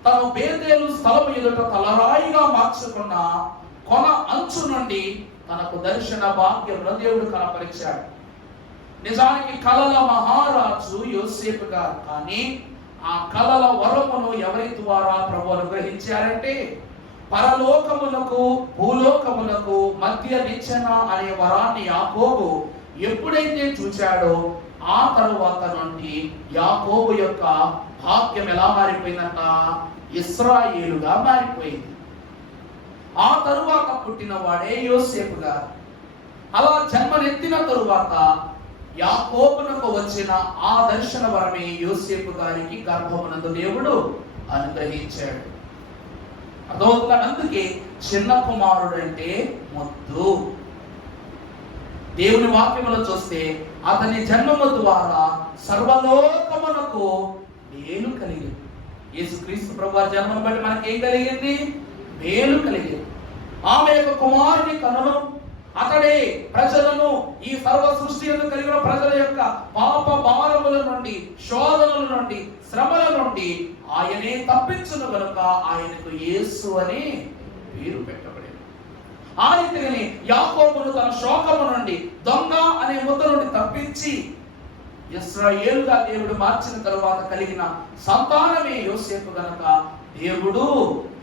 తను బేతేలు స్థలము ఎదుట తలరాయిగా మార్చుకున్న కొన అంచు నుండి తనకు దర్శన భాగ్యంలో దేవుడు కనపరిచాడు. నిజానికి కలల మహారాజు యోసేపు గారు. కానీ ఆ కలల వరమును ఎవరి ద్వారా ప్రభు అనుగ్రహించారంటే, పరలోకములకు భూలోకములకు మధ్య నిచ్చెన అనే వరాన్ని యాకోబు ఎప్పుడైతే చూచాడో ఆ తరువాత నుండి యాకోబు యొక్క భాగ్యం ఎలా మారిపోయిందంట? ఇశ్రాయేలుగా మారిపోయింది. ఆ తరువాత పుట్టిన వాడే యోసేపు గారు. అలా జన్మనెత్తిన తరువాత యాకోబునకు వచ్చిన ఆ దర్శన వరమే యోసేపు గారికి గర్భమునందు దేవుడు అనుగ్రహించాడు. అదొక అందుకే చిన్న కుమారుడు అంటే ముద్దు. దేవుని వాక్యములో చూస్తే అతని జన్మము ద్వారా సర్వలోకమునకు మేలు కలిగింది. యేసుక్రీస్తు ప్రభువు జన్మను బట్టి మనకి ఏం కలిగింది? మేలు కలిగింది. ఆమె యొక్క కుమారుని కనును అతడే ప్రజలను, ఈ సర్వ సృష్టి యందు కలిగిన ప్రజల యొక్క పాప భారముల నుండి, శోధనల నుండి, శ్రమల నుండి ఆయనే తప్పించును గనుక ఆయనకు యేసు అని పేరు పెట్టబడింది. ఆ రీతిగానే యాకోబును తన శోకము నుండి, దొంగ అనే ముద్ద నుండి తప్పించి ఇశ్రాయేలుగా దేవుడు మార్చిన తరువాత కలిగిన సంతానమే యోసేపు గనుక దేవుడు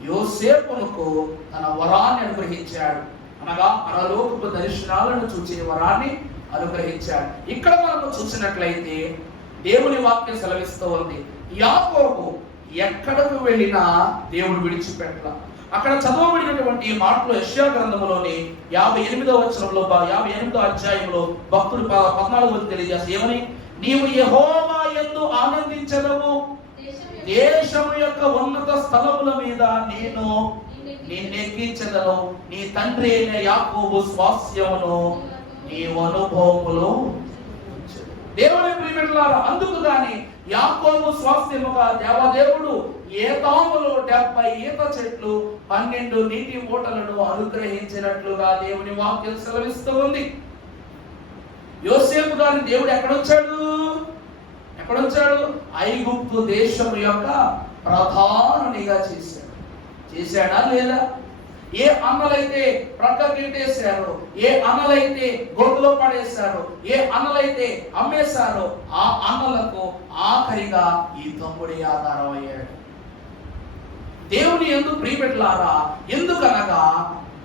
యోసేపునకు తన వరాన్ని అనుగ్రహించాడు. అనగా పరలోకపు దర్శనాలను చూసే వరాన్ని అనుగ్రహించాడు. ఇక్కడ మనము చూసినట్లయితే దేవుని వాక్యం సెలవిస్తూ ఉంది, యాకోబు ఎక్కడకు వెళ్ళినా దేవుడు విడిచిపెట్టల. అక్కడ చదవబడినటువంటి మాటలు యెషయా గ్రంథములోని 58వ వచనంలో 58వ అధ్యాయంలో భక్తుడు 14 తెలియజేసి ఏమని? నీవు యెహోవా యందు ఆనందించదవు, దేశము యొక్క ఉన్నత స్థలముల మీద నేను నిన్నెక్కించదను, నీ తండ్రి అయిన యాకోబు స్వాస్యమును నీవు అనుభవములో. దేవుని ప్రియమిత్రులారా, అందుకు గాని యాకోబు స్వాస్థ్యముగా దేవదేవుడు ఏతాములో 70 ఈత చెట్లు 12 నీటి ఊటలను అనుగ్రహించినట్లుగా దేవుని వాక్యం సెలవిస్తూ ఉంది. యోసేపు గారిని దేవుడు ఎక్కడొచ్చాడు? ఐగుప్తు దేశము యొక్క ప్రధానునిగా చేశాడా లేదా? ఏ అన్నలైతే ప్రక్కకెట్టేశారో, ఏ అన్నలైతే గొడ్డులో పడేశారో, ఏ అన్నలైతే అమ్మేశారో ఆ అన్నలకు ఆఖరిగా ఈ తమ్ముడి ఆధారం అయ్యాడు. దేవుని యందు ప్రియబిడ్డలారా, ఎందుకనగా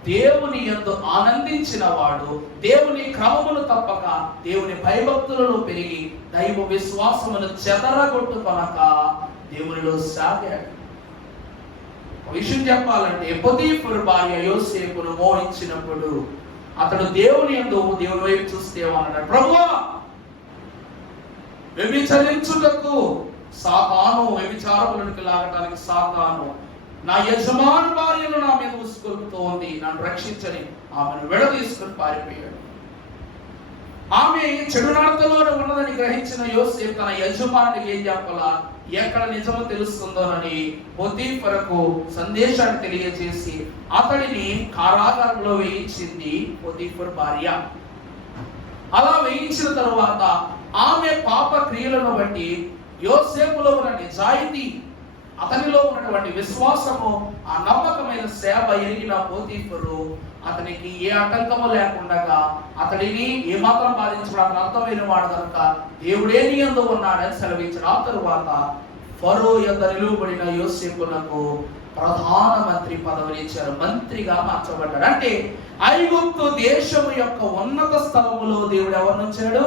దేవుని యందు ఆనందించిన వాడు దేవుని క్రమమును తప్పక దేవుని భయభక్తులను పెరిగి దైవ విశ్వాసమును చెదరగొట్టుకొనక దేవునిలో సాగాడు. విషయం చెప్పాలంటే పొతీఫరు భార్య యోసేపును మోహించినప్పుడు అతడు దేవుని యందు దేవుని వైపు చూస్తే అన్నాడు, ప్రభువా, వ్యభిచరించుటకు సాతాను, వ్యభిచారములకు లాగటానికి సాతాను నా యజమాను భార్యను నా మీద ఉసుకొలుపుతోంది, నన్ను రక్షించని ఆమెను విడదీసుకుని పారిపోయాడు. ఆమె చెడు నడతలోనే ఉన్నదని గ్రహించిన యోసేపు తన యజమానికి ఏం చెప్పాలా, ఎక్కడ నిజమో తెలుస్తుందోనని పొతీఫరకు సందేశాన్ని తెలియజేసి అతడిని కారాగారంలో వేయించింది పొతీఫర్ భార్య. అలా వేయించిన తరువాత ఆమె పాప క్రియలను బట్టి యోసేపులో ఉన్న నిజాయితీ, అతనిలో ఉన్నటువంటి విశ్వాసము, ఆ నమ్మకమైన సేవ ఎరిగిన పోతీఫరు అతనికి ఏ ఆటంకము లేకుండా అతడిని ఏమాత్రం బాధించడం అతను అర్థమైన వాడు కనుక దేవుడే నీ యందు ఉన్నాడని సెలవించిన ఆ తరువాత ఫరో యొద్ద నిలువబడిన యోసేపునకు ప్రధానమంత్రి పదవిని ఇచ్చారు, మంత్రిగా మార్చబడ్డాడు. అంటే ఐగుప్తు దేశము యొక్క ఉన్నత స్థలములో దేవుడు ఎవరిని ఉంచాడు?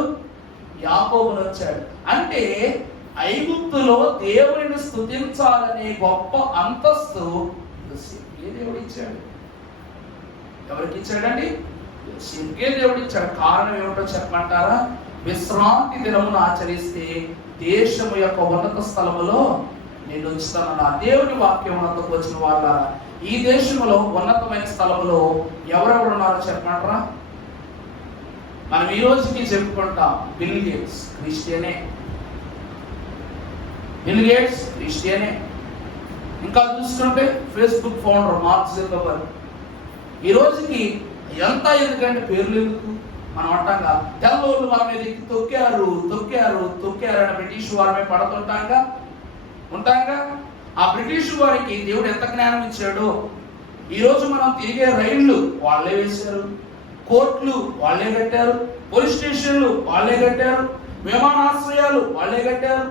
యాకోబును ఉంచాడు. అంటే ఐగుప్తులో దేవుడిని స్తుతించాలనే గొప్ప అంతస్తు యోసేపుకే దేవుడు ఇచ్చాడు. ఎవరికి ఇచ్చాడండి? యోసేపుకే దేవుడు ఇచ్చాడు. కారణం ఏమిటో చెప్పమంటారా? విశ్రాంతి దినమును ఆచరిస్తే దేశము యొక్క ఉన్నత స్థలములో నేను ఉంచుతానన్న దేవుని వాక్యం అందుకు వచ్చిన వాళ్ళ ఈ దేశంలో ఉన్నతమైన స్థలములో ఎవరెవరు ఉన్నారో చెప్పమంటారా? మనం ఈ రోజుకి చెప్పుకుంటాం బిల్ గేట్స్ క్రిస్టియనే, బిల్ గేట్స్ క్రిస్టియనే. ఇంకా చూస్తుంటే ఫేస్బుక్ ఫౌండర్ మార్క్ జకర్బర్గ్. ఈ రోజుకి ఎంత ఎందుకంటే పేర్లు ఎందుకు మనం అంటాంగా, తెల్లోళ్ళు మన మీద తొక్కారు తొక్కారు తొక్కారు అని బ్రిటిష్ వారి పడుతుంటాంగా ఉంటాంగా. ఆ బ్రిటిష్ వారికి దేవుడు ఎంత జ్ఞానం ఇచ్చాడో ఈరోజు మనం తిరిగే రైళ్లు వాళ్ళే వేశారు, కోర్టులు వాళ్ళే కట్టారు, పోలీస్ స్టేషన్లు వాళ్ళే కట్టారు, విమానాశ్రయాలు వాళ్ళే కట్టారు.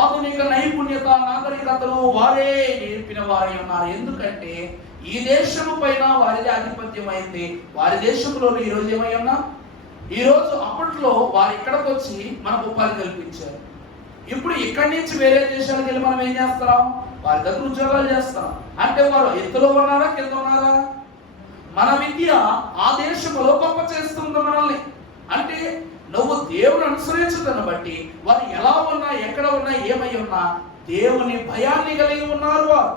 ఆధునిక నైపుణ్యత నాగరికతలు వారే నేర్పిన వారే ఉన్నారు. ఎందుకంటే ఈ దేశము పైన వారిది ఆధిపత్యం అయింది. వారి దేశంలో ఈరోజు ఏమై ఉన్నా, ఈరోజు అప్పట్లో వారు ఇక్కడికి వచ్చి మనకు ఉపాధి కల్పించారు. ఇప్పుడు ఇక్కడి నుంచి వేరే దేశాలకు వెళ్ళి మనం ఏం చేస్తాం? వారి దగ్గర ఉద్యోగాలు చేస్తాం. అంటే వారు ఎత్తులో ఉన్నారా కింద ఉన్నారా? మన విద్య ఆ దేశంలో గొప్ప చేస్తుంది మనల్ని. అంటే నువ్వు దేవుని అనుసరించదని బట్టి వారు ఎలా ఉన్నా, ఎక్కడ ఉన్నా, ఏమై ఉన్నా దేవుని భయాన్ని కలిగి ఉన్నారు వారు.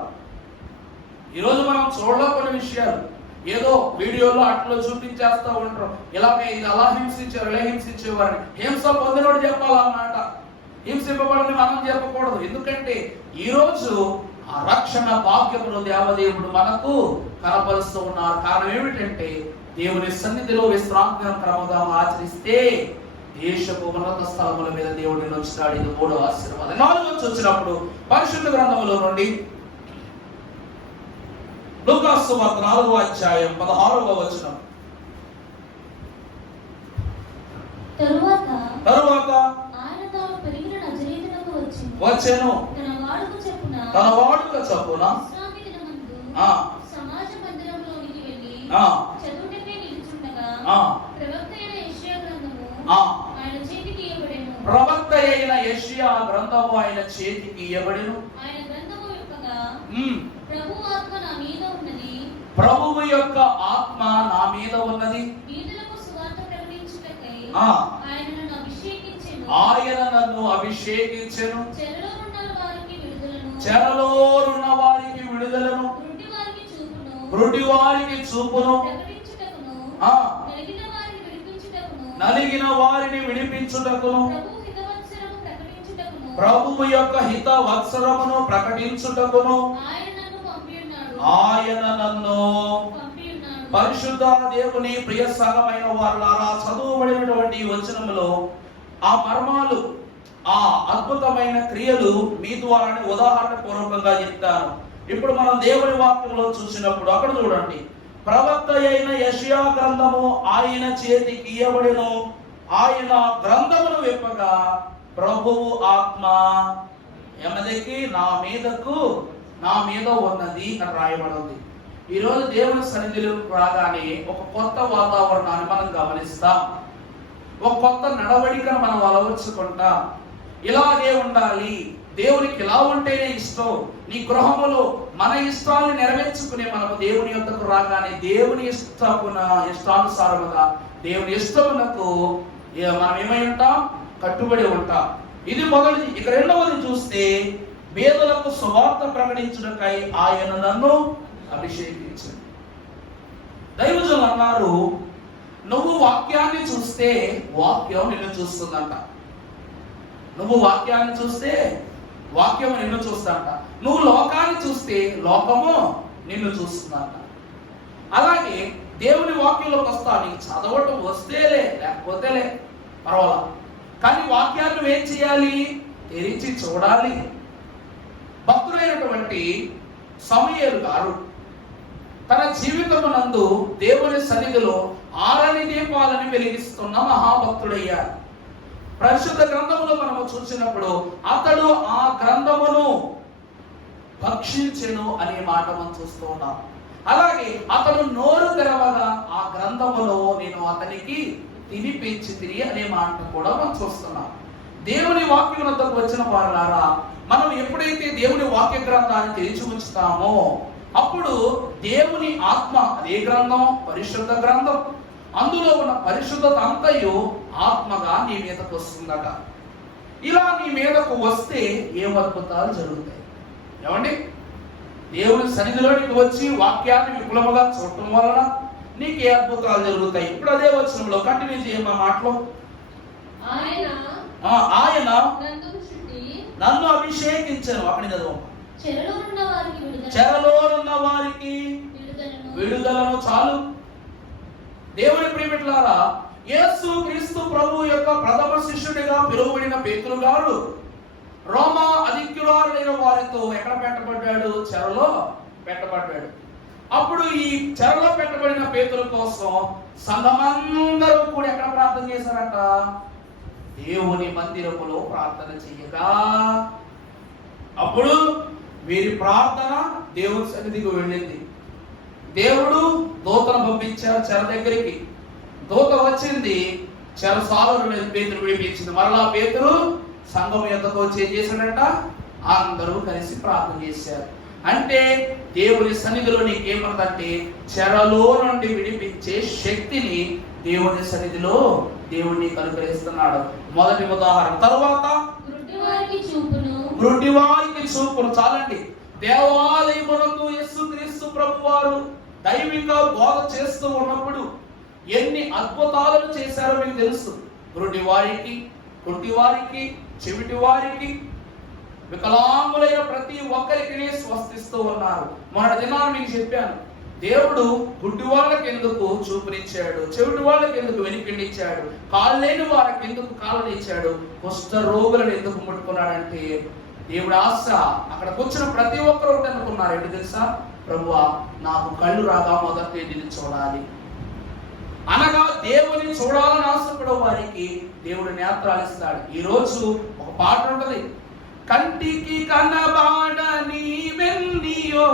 ఈరోజు మనం చూడలేని విషయాలు ఏదో వీడియోలో అట్లో చూపించేస్తూ ఉంటారు. ఇలాగే ఇది అలా హింసించారు, ఇలా హింసించేవారిని. హింస పొందినోడు చెప్పాలన్నమాట, హింసింపబడిని మనం చెప్పకూడదు. ఎందుకంటే ఈరోజు ఆ రక్షణ భాగ్యమును దేవదేవుడు మనకు కనపరుస్తూ ఉన్నారు. కారణం ఏమిటంటే దేవుని సన్నిధిలో విశ్రాంతి క్రమంగా ఆచరిస్తే దేశపు ఉన్నత స్థలముల మీద దేవుడిని వచ్చినాడు. ఇది 3వ ఆశీర్వాదం. 4వ వచ్చినప్పుడు పరిశుద్ధ గ్రంథములో నుండి లూకాసు సువార్త 4వ అధ్యాయం 16వ వచనం. తరువాత ఆయన తాను పెరిగిన నజరేతునకు వచ్చెను. తన వాడుక చొప్పున సమాజ మందిరంలోనికి వెళ్ళి చదువుటకై నిలుచుండగా ప్రవక్త అయిన యెషయా గ్రంథము ఆయన చేతికి ఇయ్యబడెను. ఆయన గ్రంథము విప్పగా ప్రభువు యొక్క ఆత్మ నా మీద ఉన్నది, వీధులకు సువార్త ప్రకటించుటకై ఆయన నన్ను అభిషేకించెను. చెరలో ఉన్న వారికి విడుదలను, గుడ్డి వారికి చూపును, నలిగిన వారిని విడిపించుటకును, ప్రభువు యొక్క హిత వత్సరమును ప్రకటించుటకును ఆయన నన్ను పరిశుద్ధ దేవుని ప్రియ సంఘమైన వారులారా, చదువుబడినటువంటి వచనములో ఆ మర్మాలు, ఆ అద్భుతమైన క్రియలు మీ ద్వారానే ఉదాహరణ పూర్వకంగా చెప్తాను. ఇప్పుడు మనం దేవుని వాక్యంలో చూసినప్పుడు అక్కడ చూడండి, ప్రవక్త అయిన యెషయా గ్రంథము ఆయన చేతికి ఇయ్యబడెను. ఆయన గ్రంథమును విప్పగా ప్రభువు ఆత్మ ఎమదకి నా మీద ఉన్నది అని రాయబడింది. ఈరోజు దేవుని సన్నిధిలో రాగానే ఒక కొత్త వాతావరణాన్ని మనం గమనిస్తాం, ఒక కొత్త నడవడికను మనం అలవర్చుకుంటాం. ఇలాగే ఉండాలి, దేవునికి ఇలా ఉంటేనే ఇష్టం. నీ గృహములో మన ఇష్టాలను నెరవేర్చుకునే మనము దేవుని యొద్దకు రాగానే దేవుని ఇష్టానుసారముగా దేవుని ఇష్టమునకు మనం ఏమై ఉంటాం? కట్టుబడి ఉంటాం. ఇది మొదటిది. ఇక రెండవది చూస్తే, పేదలకు సువార్త ప్రకటించుటకై ఆయన నన్ను అభిషేకించాడు. దైవజనులు అన్నారు, నువ్వు వాక్యాన్ని చూస్తే వాక్యం నిన్ను చూస్తుందంట. నువ్వు వాక్యాన్ని చూస్తే వాక్యం నిన్ను చూస్తుందంట. నువ్వు లోకాన్ని చూస్తే లోకము నిన్ను చూస్తుందంట. అలాగే దేవుని వాక్యంలోకి వస్తా, నీకు చదవటం వస్తేలే లేకపోతేలే పర్వాలా, కానీ వాక్యాన్ని నువ్వేం చేయాలి? తెరిచి చూడాలి. భక్తుడైనటువంటి సమూయేలు గారు తన జీవితమునందు దేవుని సన్నిధిలో 6 దీపాలను వెలిగిస్తున్న మహాభక్తుడయ్యారు. పరిశుద్ధ గ్రంథములో మనము చూసినప్పుడు అతడు ఆ గ్రంథమును భక్షించెను అనే మాట మనం చూస్తూ ఉన్నాం. అలాగే అతడు నోరు తెరవగా ఆ గ్రంథములో నేను అతనికి తినిపించితిని అనే మాట కూడా మనం చూస్తున్నాం. దేవుని వాక్యం వద్దకు వచ్చిన వారులారా, మనం ఎప్పుడైతే దేవుని వాక్య గ్రంథాన్ని తెరిచి ఉంచుతామో అప్పుడు దేవుని ఆత్మ, అదే గ్రంథం పరిశుద్ధ గ్రంథం, అందులో ఉన్న పరిశుద్ధత అంతయు ఆత్మగా నీ మీదకు వస్తుందట. ఇలా నీ మీదకు వస్తే ఏం అద్భుతాలు జరుగుతాయి? ఏమండి, దేవుని సన్నిధిలోనికి వచ్చి వాక్యాన్ని విపులముగా చూడటం వలన నీకు ఏ అద్భుతాలు జరుగుతాయి? ఇప్పుడు అదే వచనంలో కంటిన్యూ చేయమా మాటలో, ఆయన నన్ను అభిషేకించను. అక్కడి చదువు, చెరలోనున్న వారికి విడుదలను. చాలు. దేవుని ప్రియమిట్లారా, యేసు క్రీస్తు ప్రభు యొక్క ప్రథమ శిష్యుడిగా పిలువబడిన పేతురు గారు రోమా అధిక్యులైన వారితో ఎక్కడ పెట్టబడ్డాడు? చెరలో పెట్టబడ్డాడు. అప్పుడు ఈ చెరలో పెట్టబడిన పేతురు కోసం సంఘమందరూ కూడా ఎక్కడ ప్రార్థన చేశారట? దేవుని మందిరములో ప్రార్థన చేయగా అప్పుడు వీరి ప్రార్థన దేవుని సన్నిధికి వెళ్ళింది. దేవుడు దూతను పంపించారు చెర దగ్గరికి. దూత వచ్చింది, చెరసాలను పేతురు విడిపించింది. మరలా పేతురు సంఘం యొద్దకు వచ్చి ఏం చేశాడంట? అందరూ కలిసి ప్రార్థన చేశారు. అంటే దేవుని సన్నిధిలో నీకేమన్నదంటే చెరలో నుండి విడిపించే శక్తిని దేవుని సన్నిధిలో దేవుడు నీకు అనుగ్రహిస్తున్నాడు. మొదటి ఉదాహరణ. తరువాత గ్రుడ్డివారికి చూపును. చాలండి. దేవాలయమునందు యేసుక్రీస్తు ప్రభువారు దైవిక బోధ చేస్తూ ఉన్నప్పుడు ఎన్ని అద్భుతాలను చేశారో మీకు తెలుసు. గ్రుడ్డివారికి, కుంటివారికి, చెవిటి వారికి, వికలాంగులైన ప్రతి ఒక్కరికి స్వస్థిస్తూ ఉన్నారు. మొన్నటి దినాన్ని మీకు చెప్పాను, దేవుడు గుడ్డి వాళ్ళకి ఎందుకు చూపునిచ్చాడు, చెవిటి వాళ్ళకి ఎందుకు వెనికిండిచ్చాడు, కాళ్ళు లేని వారికి ఎందుకు కాళ్ళనిచ్చాడు, కుష్ఠ రోగులను ఎందుకు ముట్టుకున్నాడంటే దేవుడు ఆశ అక్కడికి వచ్చిన ప్రతి ఒక్కరు అనుకున్నారు. ఏంటి తెలుసా? ప్రభువా, నాకు కళ్ళు రాగా మొదటి నిన్ను చూడాలి అనగా దేవుని చూడాలని ఆశపడే వారికి దేవుడు నేత్రాలు ఇస్తాడు. ఈ రోజు ఒక పాట ఉంటది, కంటికి కనబాడని వెన్నీయో,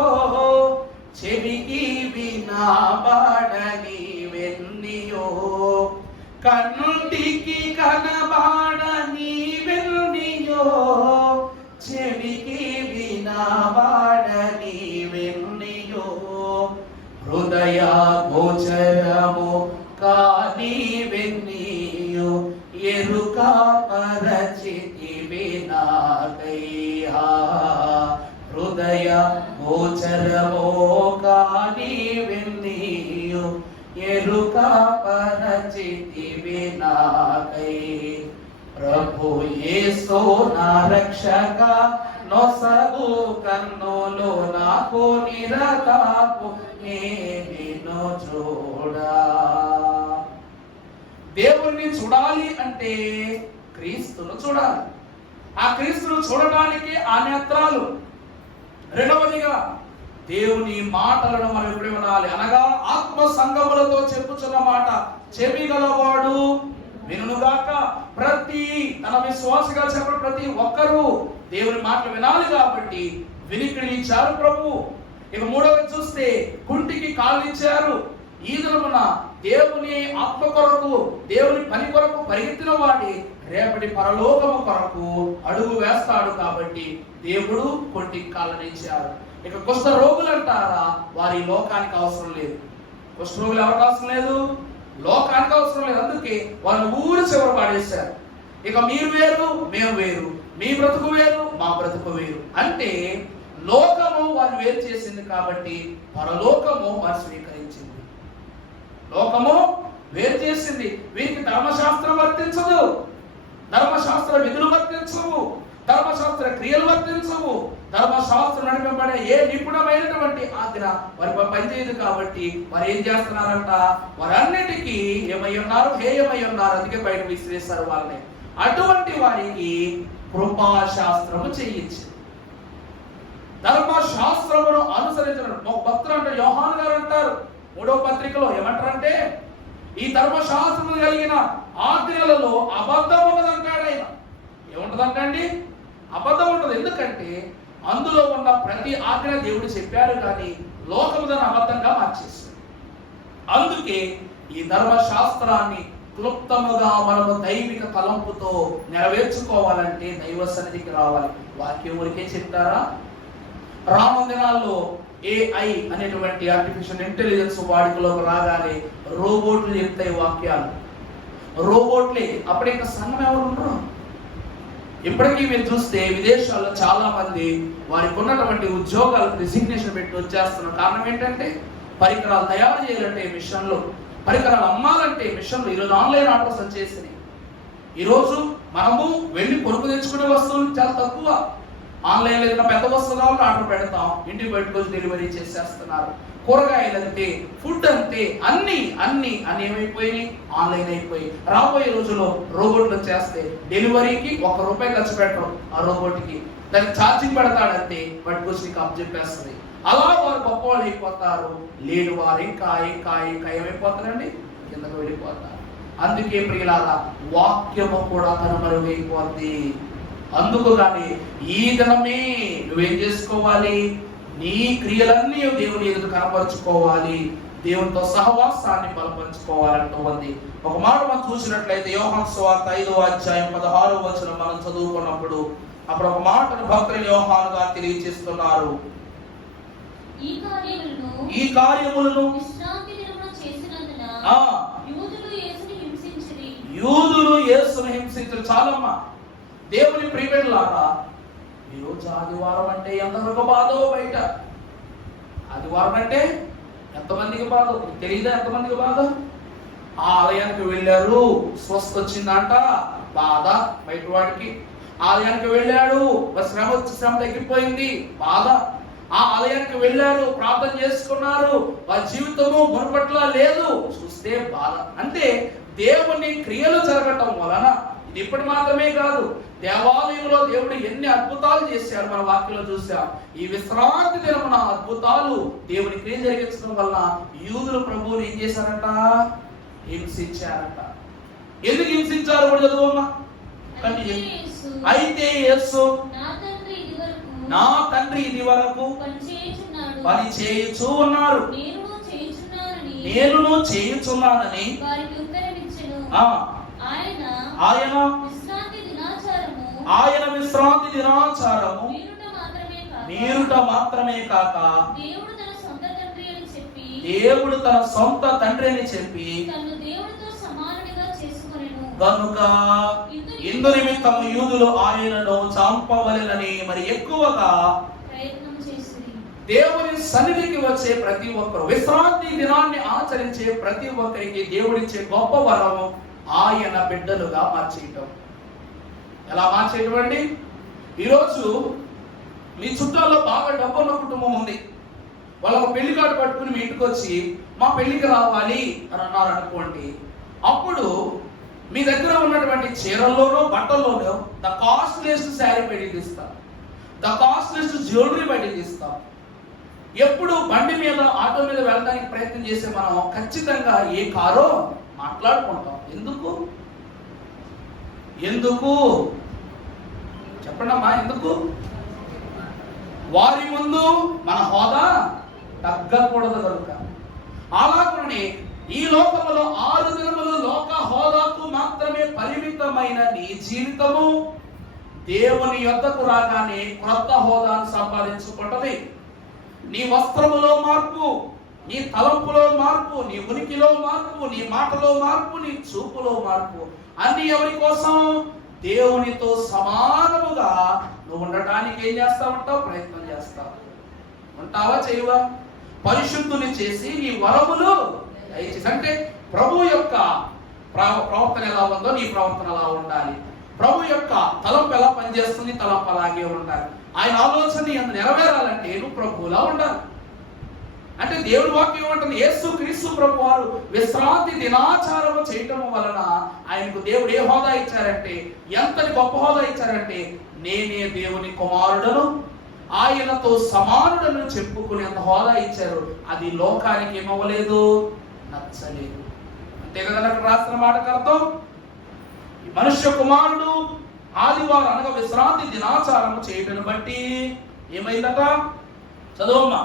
చెవికి వినబాడని వెన్నీయో, కంటికి కనబాడని వెన్నీయో, చెవికి వినబాడని వెన్నీయో, హృదయ గోచరము కాని వెన్నీయో, ఎరుక పరచితి వినాకయ్యా, హృదయ గోచరము కాని వెన్నీయో, ఎరుక పరచితి వినాకై. ప్రభు యేసు నా రక్షక, నొసగు కన్నులు నాకు నిరతాపు, నిన్ను చూడా. దేవుణ్ణి చూడాలి అంటే క్రీస్తును చూడాలి. ఆ క్రీస్తును చూడడానికి ఆ నేత్రాలు. రెండవదిగా దేవుని మాటలను మనం ఎప్పుడు వినాలి అనగా ఆత్మ సంగములతో చెప్పుచున్న మాట చెవి గలవాడు వినుగాక. ప్రతి తన విశ్వాసగా చెప్పిన ప్రతి ఒక్కరూ దేవుని మాటలు వినాలి కాబట్టి వినికిడి ఇచ్చారు ప్రభు. ఇక మూడవది చూస్తే కుంటికి కాళ్ళు ఇచ్చారు. ఈ దినమున దేవుని ఆత్మ కొరకు, దేవుని పని కొరకు పరిగెత్తిన వాడి రేపటి పరలోకము కొరకు అడుగు వేస్తాడు కాబట్టి దేవుడు కుంటికి కాళ్ళని ఇచ్చారు. ఇక కుష్ఠ రోగులు అంటారా, వారి లోకానికి అవసరం లేదు. కుష్ఠ రోగులు ఎవరికి అవసరం లేదు? లోకానికి అవసరం లేదు. అందుకే వాళ్ళు ఊరు చివర పాడేశారు. ఇక మీరు వేరు, మేము వేరు, మీ బ్రతుకు వేరు, మా బ్రతుకు వేరు. అంటే లోకము వారు వేరు చేసింది కాబట్టి పరలోకము వారు స్వీకరించింది. లోకము వేరు చేసింది. వీరికి ధర్మశాస్త్రం వర్తించదు, ధర్మశాస్త్ర విధులు వర్తించవు, ధర్మశాస్త్ర క్రియలు వర్తించవు, ధర్మశాస్త్రం నడిపబడే ఏ నిపుణమైనటువంటి ఆజ్ఞ వారి పనిచేయదు. కాబట్టి వారు ఏం చేస్తున్నారంట, వారన్నిటికీ ఏమై ఉన్నారు, హేయమై ఉన్నారు. అందుకే బయట విసిరేస్తారు వాళ్ళని. అటువంటి వారికి కృపాశాస్త్రము చేయించి ధర్మశాస్త్రమును అనుసరించడం. ఒక భక్తులు అంటే యోహాను గారు అంటారు 3వ పత్రికలో ఏమంటారంటే, ఈ ధర్మశాస్త్రము కలిగిన ఆజ్ఞలలో అబద్ధం ఉన్నదంటాడు ఆయన. ఏముంటదంటండి? అబద్ధం ఉంటుంది. ఎందుకంటే అందులో ఉన్న ప్రతి ఆజ్ఞ దేవుడు చెప్పారు, కానీ లోకము దాన్ని అబద్ధంగా మార్చేస్తుంది. అందుకే ఈ ధర్మశాస్త్రాన్ని క్లుప్తముగా మనము దైవిక తలంపుతో నెరవేర్చుకోవాలంటే దైవ సన్నిధికి రావాలి. వాక్యం ఊరికే చెప్తారా? రానున్న దినాల్లో AI అనేటువంటి ఆర్టిఫిషియల్ ఇంటెలిజెన్స్ వాడుకలోకి రాగానే రోబోట్లు చెప్తాయి వాక్యాలు. రోబోట్లే. అప్పుడు ఇంకా సంఘం ఎవరు ఉండరు. ఇప్పటికీ మీరు చూస్తే విదేశాల్లో చాలా మంది వారికి ఉన్నటువంటి ఉద్యోగాలకు రిజిగ్నేషన్ పెట్టి వచ్చేస్తున్నారు. కారణం ఏంటంటే పరికరాలు తయారు చేయాలంటే మిషన్లు, పరికరాలు అమ్మాలంటే మిషన్లు. ఈరోజు ఆన్లైన్ ఆర్డర్స్ వచ్చేసినాయి. ఈరోజు మనము వెళ్ళి కొనుక్కు తెచ్చుకునే వస్తువులు చాలా తక్కువ. ఆన్లైన్లో ఏదైనా పెద్ద వస్తువు కావాలంటే ఆర్డర్ పెడతాం, ఇంటికి పెట్టుకొని డెలివరీ చేసేస్తున్నారు. కూరగాయలు అంతే, ఫుడ్ అంతే, అన్ని ఏమైపోయినాయి, ఆన్లైన్ అయిపోయి. రాబోయే రోజుల్లో రోబోట్లు వచ్చేస్తే డెలివరీకి ₹1 ఖర్చు పెట్టడం ఆ రోబోట్కి, దానికి ఛార్జింగ్ పెడతాడంతే, పట్టుకొచ్చి నీకు అప్ చెప్పేస్తుంది. అలా వారు గొప్పవాళ్ళు అయిపోతారు. లేని వారు ఇంకా ఏమైపోతారండి, కిందకు వెళ్ళిపోతారు. అందుకే ప్రియులారా, వాక్యము కూడా కనుమరుగైపోద్ది. అందుకు కానీ ఈ దినమే నువ్వేం చేసుకోవాలి, నీ క్రియలన్నీ దేవుని ఎదుట కనపరుచుకోవాలి, దేవునితో సహవాసాన్ని బలపరుచుకోవాలంటూ ఉంది. ఒక మాట మనం చూసినట్లయితే యోహాను సువార్త 5వ అధ్యాయం 16వ వచనం మనం చదువుకున్నప్పుడు అప్పుడు ఒక మాటను భక్తులు యోహాను గారు తెలియజేస్తున్నారు. ఈ కార్యములను యూదులు యేసును హింసించరు. చాలమ్మా దేవుని ప్రియబిడ్డలారా, ఈరోజు ఆదివారం అంటే ఎంతవరకు బాధో బయట. ఆదివారం అంటే ఎంతమందికి బాధ తెలియదా? ఎంతమందికి బాధ? ఆ ఆలయానికి వెళ్ళారు, స్వస్థ వచ్చిందంట, బాధ బయట వాడికి. ఆలయానికి వెళ్ళాడు, శ్రమ తగ్గిపోయింది, బాధ. ఆ ఆలయానికి వెళ్ళారు, ప్రార్థన చేసుకున్నారు, వారి జీవితము మునుపట్ల లేదు, చూస్తే బాధ. అంటే దేవుని క్రియలు జరగటం వలన, ఇది ఇప్పటి మాత్రమే కాదు, దేవాలయంలో దేవుడు ఎన్ని అద్భుతాలు చేశాడు మన వాక్యంలో చూసాం. ఈ విశ్రాంతి దినమున అద్భుతాలు దేవుని క్రియ జరిగించడం వలన యూదులు ప్రభువుని ఏం చేశారంట, హింసించారంట. ఎందుకు హింసించారు కూడా చదువమ్మా. అయితే యేసు, నా తండ్రి ఇది వరకు పని చేయుచూ ఉన్నారు, నేను చేయుచున్నానని ఆయన విశ్రాంతి దినాచారము మీరుట మాత్రమే కాక దేవుడు తన సొంత తండ్రి అని చెప్పి కనుక ఇందు నిమిత్తము యూదులు ఆయనను చంపవలెనని మరి ఎక్కువగా దేవుని సన్నిధికి వచ్చే ప్రతి ఒక్కరు, విశ్రాంతి దినాన్ని ఆచరించే ప్రతి ఒక్కరికి దేవుడిచ్చే గొప్ప వరము ఆయన బిడ్డలుగా మార్చేయటం. ఎలా మార్చేయటం అండి? ఈరోజు మీ చుట్టాల్లో బాగా డబ్బున్న కుటుంబం ఉంది, వాళ్ళకు పెళ్లి కార్డు పట్టుకుని మీ ఇంటికి వచ్చి మా పెళ్లికి రావాలి అని అన్నారు అనుకోండి. అప్పుడు మీ దగ్గర ఉన్నటువంటి చీరల్లోనో బట్టల్లోనో ద కాస్ట్లీయెస్ట్ శారీ బయటికి తీస్తాం, ద కాస్ట్లీయెస్ట్ జ్యువెలరీ బయటికి తీస్తాం. ఎప్పుడు బండి మీద ఆటో మీద వెళ్ళడానికి ప్రయత్నం చేసే మనం ఖచ్చితంగా ఏ కారో మాట్లాడుకుంటాం. ఎందుకు చెప్పండి అమ్మా, ఎందుకు? వారి ముందు మన హోదా తగ్గకూడదు కనుక. అలాగనే ఈ లోకములో 6 దినములు లోక హోదాకు మాత్రమే పరిమితమైన నీ జీవితము దేవుని యొద్దకు రాగానే క్రొత్త హోదాను సంపాదించుకుంటది. నీ వస్త్రములో మార్పు, నీ తలంపులో మార్పు, నీ ఉనికిలో మార్పు, నీ మాటలో మార్పు, నీ చూపులో మార్పు. అన్ని ఎవరి కోసం? దేవునితో సమానముగా నువ్వు ఉండటానికి ఏం చేస్తా ఉంటావు? ప్రయత్నం చేస్తావు. ఉంటావా? చేయవా? పరిశుద్ధుని చేసి నీ వరములు దయచేసి. అంటే ప్రభు యొక్క ప్రవర్తన ఎలా ఉందో నీ ప్రవర్తన అలా ఉండాలి. ప్రభు యొక్క తలంపు ఎలా పనిచేస్తుంది, తలంపు అలాగే ఉండాలి. ఆయన ఆలోచన నెరవేరాలంటే నువ్వు ప్రభువులా ఉండాలి. అంటే దేవుని వాక్యం ఏమంటుంది, యేసు క్రీస్తు ప్రభు వారు విశ్రాంతి దినాచారము చేయటం వలన ఆయనకు దేవుడు ఏ హోదా ఇచ్చారంటే, ఎంతటి గొప్ప హోదా ఇచ్చారంటే, నేనే దేవుని కుమారుడను, ఆయనతో సమానుడను చెప్పుకునేంత హోదా ఇచ్చారు. అది లోకానికి ఏమవ్వలేదు, నచ్చలేదు. అంతే కదా అక్కడ రాసిన మాటకు అర్థం. మనుష్య కుమారుడు ఆదివారం అనగా విశ్రాంతి దినాచారము చేయటను బట్టి ఏమైందట, చదవమ్మా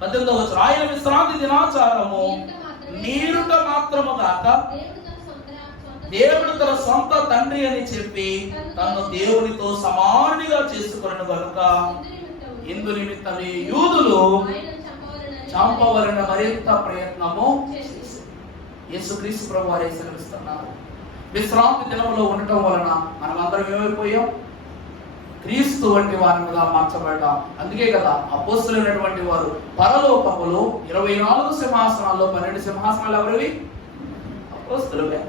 18వ వచనం. ఆయన విశ్రాంతి దినాచారము నీరుట మాత్రము గాక దేవుడు తన సొంత తండ్రి అని చెప్పి తను దేవునితో సమానుడిగా చేసుకున్న గనుక ఇందు నిమిత్తమే యూదులు చంపవలన మరింత ప్రయత్నము యేసుక్రీస్తు ప్రభు వారే సెలవిస్తున్నారు. విశ్రాంతి దినములో ఉండటం వలన మనం అందరం ఏమైపోయాం, క్రీస్తు వంటి వారిగా మార్చబడ్డాం. అందుకే కదా అపోస్తలులైనటువంటి వారు పరలోకములో 24 సింహాసనాల్లో 12 సింహాసనాలు ఎవరివి, అపోస్తలులే.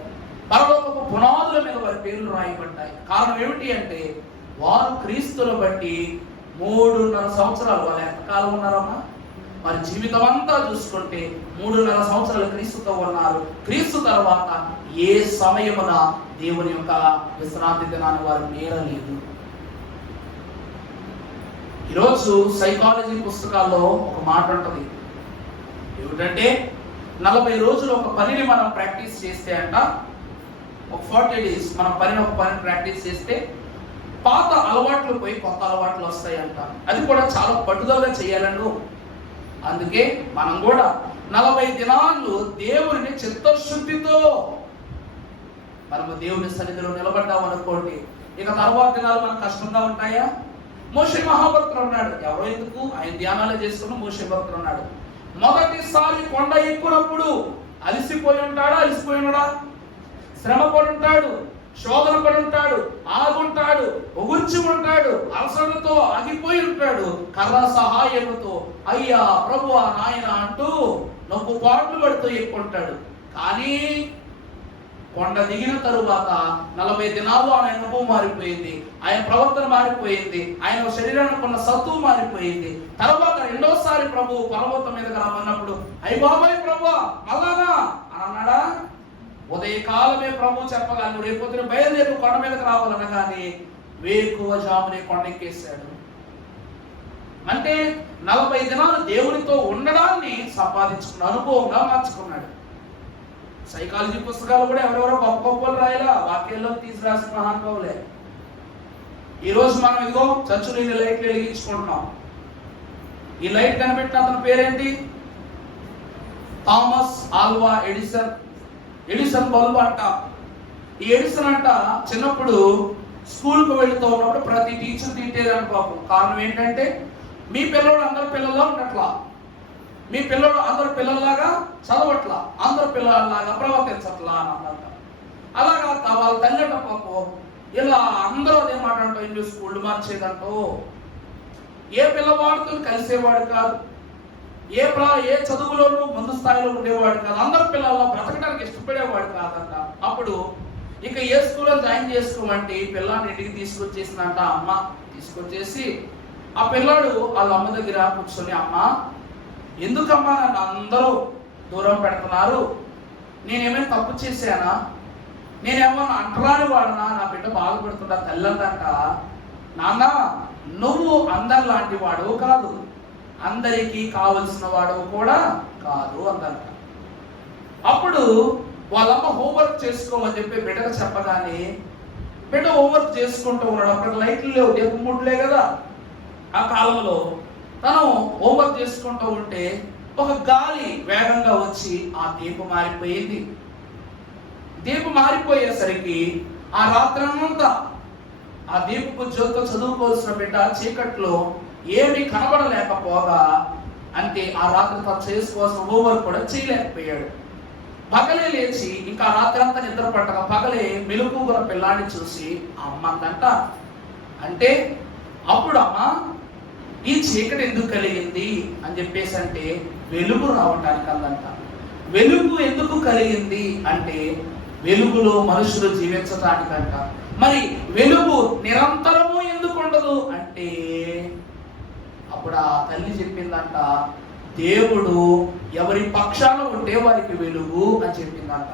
పరలోకపు పునాదుల మీద వారి పేర్లు రాయబడ్డాయి. కారణం ఏమిటి అంటే వారు క్రీస్తును బట్టి 3.5 సంవత్సరాలు, వాళ్ళు ఎంతకాలం ఉన్నారమ్మా, వారి జీవితం అంతా చూసుకుంటే 3.5 సంవత్సరాలు క్రీస్తుతో ఉన్నారు. క్రీస్తు తర్వాత ఏ సమయమున దేవుని యొక్క విశ్రాంతి దినాన్ని వారు మీరలేదు. ఈరోజు సైకాలజీ పుస్తకాల్లో ఒక మాట ఉంటుంది, ఏమిటంటే 40 రోజులు ఒక పనిని మనం ప్రాక్టీస్ చేస్తే అంట, ఒక 40 days మనం ఒక పని ప్రాక్టీస్ చేస్తే పాత అలవాట్లు పోయి కొత్త అలవాట్లు వస్తాయంట. అది కూడా చాలా పట్టుదలగా చేయాలను. అందుకే మనం కూడా 40 దినాలు దేవుని చిత్తశుద్ధితో మనము దేవుని సన్నిధిలో నిలబడ్డాం అనుకోండి, ఇక తర్వాత దినాలు మనకు కష్టంగా ఉంటాయా? మోషే మహాభక్తుడు ఉన్నాడు, ఎవరో ఎందుకు, ఆయన ధ్యానాలు చేసుకున్న మోషే భక్తుడు ఉన్నాడు. మొదటిసారి కొండ ఎక్కునప్పుడు అలిసిపోయి ఉన్నాడా? శ్రమ పడి ఉంటాడు, శోధన పడి ఉంటాడు, ఆగుంటాడు, ఒగుర్చి ఉంటాడు, అలసటతో ఆగిపోయి ఉంటాడు. కర్ర సహాయముతో అయ్యా ప్రభువా నాయన అంటూ నొప్పు పాటలు పడుతూ ఎక్కుంటాడు. కానీ కొండ దిగిన తరువాత 40 దినాలు ఆయన అనుభవం మారిపోయింది, ఆయన ప్రవర్తన మారిపోయింది, ఆయన శరీరానికి ఉన్న సత్తువు మారిపోయింది. తర్వాత రెండోసారి ప్రభు పర్వతం మీదకి రామన్నప్పుడు అయ్య బాబాయ్ ప్రభు అలానా అని అన్నాడా? ఉదయకాలమే ప్రభు చెప్పగలను, రేపొద్దున బయలుదేరి కొండ మీదకి రావాలనగానే వేకువ జామునే కొండ ఎక్కేశాడు. అంటే 40 దినాలు దేవునితో ఉండడాన్ని సంపాదించుకున్న అనుభవంగా మార్చుకున్నాడు. సైకాలజీ పుస్తకాలు కూడా ఎవరెవరో గొప్ప గొప్పలు రాయలా, వాక్యాల్లో తీసి రాసిన మహానుభావులే. ఈరోజు మనం ఇదిగో చర్చిలో ఈ లైట్లు వెలిగించుకుంటున్నాం. ఈ లైట్ కనిపెట్టిన అతని పేరేంటి? Thomas Alva Edison. Edison bulb అంట. ఈ ఎడిసన్ అంట చిన్నప్పుడు స్కూల్కి వెళుతూ ఉన్నప్పుడు ప్రతి టీచర్ తిట్టేదని పాపం. కారణం ఏంటంటే మీ పిల్లలు అందరు పిల్లల్లో ఉండట్లా, మీ పిల్లలు అందరు పిల్లల్లాగా చదవట్లా, అందరు పిల్లల్లాగా ప్రవర్తించట్లా అని అన్నమాట. అలాగా వాళ్ళ తల్లిట పాపం ఇలా అందరూ అదే మాట అంటూ ఇంగ్లీష్ స్కూళ్ళు మార్చేదంటూ, ఏ పిల్లవాడితో కలిసేవాడు కాదు, ఏ చదువులోనూ ముందు స్థాయిలో ఉండేవాడు కాదు, అందరు పిల్లల్లో బ్రతకడానికి ఇష్టపడేవాడు కాదంట. అప్పుడు ఇక ఏ స్కూల్లో జాయిన్ చేసుకోమంటే పిల్లాన్ని ఇంటికి తీసుకొచ్చేసిందంట అమ్మ. తీసుకొచ్చేసి ఆ పిల్లాడు వాళ్ళ అమ్మ దగ్గర కూర్చొని, అమ్మ ఎందుకమ్మా నన్ను అందరూ దూరం పెడుతున్నారు, నేనేమైనా తప్పు చేశానా, నేనేమన్నా అంటరాని వాడనా, నా బిడ్డ బాధపడుతుంటా తల్లి అందంట. నాన్న నువ్వు అందరిలాంటి వాడు కాదు, అందరికీ కావలసిన వాడు కూడా కాదు అందంట. అప్పుడు వాళ్ళమ్మ హోంవర్క్ చేసుకోమని చెప్పి బిడ్డకు చెప్పగానే బిడ్డ హోంవర్క్ చేసుకుంటూ ఉన్నాడు. అప్పుడు లైట్లు లేవు, దీపం ముట్లే కదా ఆ కాలంలో. తను హోంవర్క్ చేసుకుంటూ ఉంటే ఒక గాలి వేగంగా వచ్చి ఆ దీపం మారిపోయింది. దీపం మారిపోయేసరికి ఆ రాత్రంతా ఆ దీపపు జ్యోతితో చదువుకోవాల్సిన బిడ్డ చీకట్లో ఏమీ కనబడలేకపోగా అంటే ఆ రాత్రి తను చేసుకోవాల్సిన హోంవర్క్ కూడా చేయలేకపోయాడు. పగలే లేచి ఇంకా రాత్రి అంతా నిద్ర పట్టగా పగలే మెలకువల పిల్లాన్ని చూసి అమ్మ అందంట, అంటే అప్పుడు అమ్మ ఈ చీకటి ఎందుకు కలిగింది అని చెప్పేసి అంటే వెలుగు రావటానికి అందంట. వెలుగు ఎందుకు కలిగింది అంటే వెలుగులో మనుషులు జీవించటానికంట. మరి వెలుగు నిరంతరము ఎందుకు ఉండదు అంటే అప్పుడు ఆ తల్లి చెప్పిందంట, దేవుడు ఎవరి పక్షాన ఉంటే వారికి వెలుగు అని చెప్పిందంట.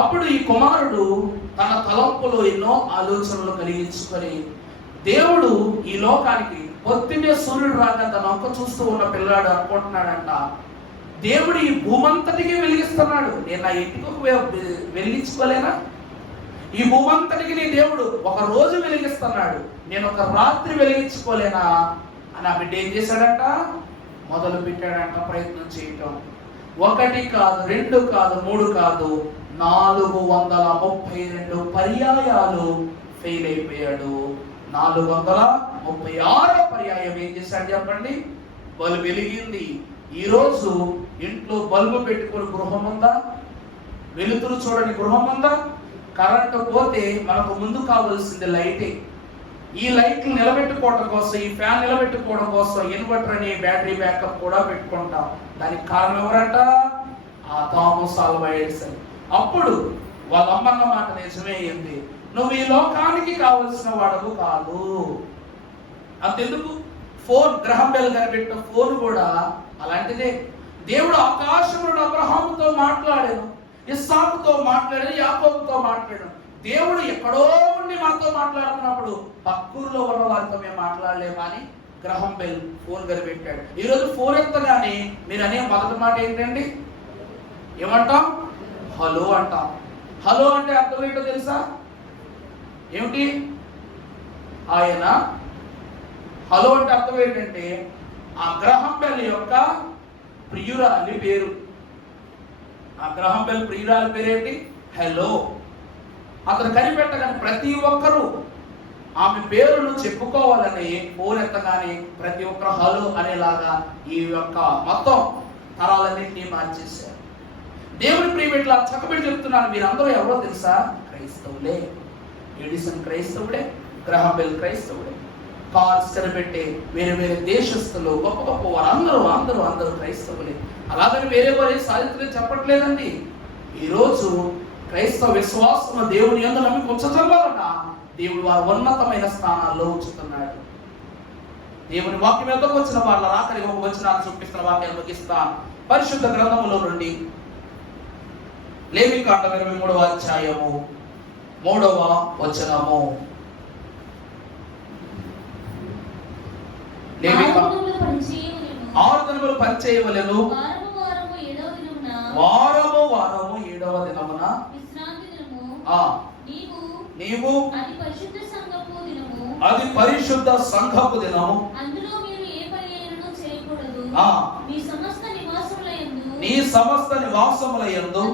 అప్పుడు ఈ కుమారుడు తన తలంపులో ఎన్నో ఆలోచనలు కలిగించుకొని దేవుడు ఈ లోకానికి పొద్దున్నే సూర్యుడు రాగా తన ఒక్క చూస్తూ ఉన్న పిల్లాడు అనుకుంటున్నాడంట, దేవుడు ఈ భూమంతటికి వెలిగిస్తున్నాడు, నేను నా ఇంటికి వెలిగించుకోలేనా? ఈ భూమంతటికి నీ దేవుడు ఒక రోజు వెలిగిస్తున్నాడు, నేను ఒక రాత్రి వెలిగించుకోలేనా అని ఆ బిడ్డ ఏం చేశాడంట, మొదలు పెట్టాడంట ప్రయత్నం చేయటం. 1 కాదు, 2 కాదు, 3 కాదు, 432 పర్యాయాలు ఫెయిల్ అయిపోయాడు. 436 పర్యాయం ఏం చేశాడు చెప్పండి, బల్బు వెలిగింది. ఈరోజు ఇంట్లో బల్బు పెట్టుకుని గృహం ఉందా? వెలుతురు చూడని గృహం ఉందా? కరెంటు పోతే మనకు ముందు కావాల్సింది లైటే. ఈ లైట్లు నిలబెట్టుకోవడం కోసం, ఈ ఫ్యాన్ నిలబెట్టుకోవడం కోసం ఇన్వర్టర్ అని బ్యాటరీ బ్యాకప్ కూడా పెట్టుకుంటాం. దానికి కారణం ఎవరంట? ఆ థామస్ ఆల్వా ఎడిసన్. అప్పుడు వాళ్ళ అమ్మన్న మాట నిజమే అయింది, నువ్వు ఈ లోకానికి కావలసిన వాడవు కాదు. అంతెందుకు, ఫోన్, గ్రహం బెల్ కనిపెట్టిన ఫోన్ కూడా అలాంటిదే. దేవుడు ఆకాశముడు అబ్రహాముతో మాట్లాడాను, ఇస్సాకుతో మాట్లాడాను, యాకోబుతో మాట్లాడాను. దేవుడు ఎక్కడో ఉండి మాతో మాట్లాడుతున్నప్పుడు పక్కూరులో ఉన్న వారితో మేము మాట్లాడలేమా అని గ్రహం బెల్ ఫోన్ కనిపెట్టాడు. ఈరోజు ఫోన్ ఎత్తగానే మీరు అనే మొదటి మాట ఏంటండి, ఏమంటాం? హలో అంటాం. హలో అంటే అర్థం ఏంటో తెలుసా? ఏమిటి? ఆయన. హలో అంటే అర్థం ఏంటంటే ఆ గ్రహం బెల్ యొక్క ప్రియురాలి పేరు. ఆ గ్రహం బెల్ ప్రియురాలి పేరేంటి? హలో. అతను కనిపెట్టగానే ప్రతి ఒక్కరూ ఆమె పేరును చెప్పుకోవాలని ఫోన్ ఎత్తగానే ప్రతి ఒక్కరు హలో అనేలాగా ఈ యొక్క మొత్తం తరాలన్నింటినీ మార్చేశారు. దేవుని ప్రియమిట్లా చక్కబెట్టి చెప్తున్నాను, మీరందరూ ఎవరో తెలుసా? క్రైస్తవులే. ఎడిసన్ క్రైస్తవుడే, గ్రహం బెల్ క్రైస్తవుడే, కార్స్ కనిపెట్టే వేరే వేరే దేశస్తులు, గొప్ప గొప్ప వారు అందరూ క్రైస్తవులే. అలాగని వేరే వారి సాధితులే చెప్పట్లేదండి. ఈరోజు క్రైస్తవ విశ్వాసము దేవుని యందు నమ్మిక ఉంచటం వలన దేవుడు వారు ఉన్నతమైన స్థానాల్లో ఉంచుతున్నాడు. దేవుని వాక్యం ఎంతకు వచ్చిన వాళ్ళ రాకరి ఒక వచనాన్ని చూపిస్తున్న వాక్యాన్ని ముగిస్తాను. పరిశుద్ధ గ్రంథములో నుండి లేవికాండం 23వ అధ్యాయము 3వ వచనము. ఆరు దినములు పనిచేయవలెను, వారము 7వ దినమున నీవు అది పరిశుద్ధ సంఘపు దినము, నీ సమస్త నివాసములయందు.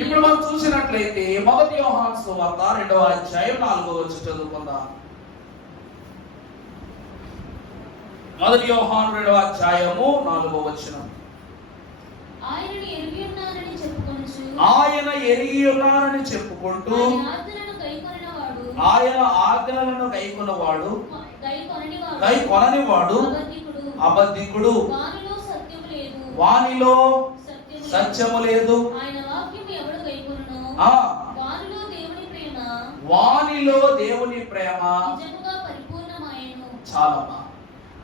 ఇప్పుడు మనం చూసినట్లయితే 1 యోహాను సువార్త 2వ అధ్యాయం 4వ వచనం చదువుకుందాం. 1 యోహాను 2వ అధ్యాయము 4వ వచనం. ఆయన ఎరిగి ఉన్నానని చెప్పుకుంటూ ఆయన ఆజ్ఞలను గైకొనవాడు గైకొననివాడు అబద్ధికుడు, వానిలో సత్యము లేదు. వానిలో దేవుని ప్రేమ చాలమ్మా.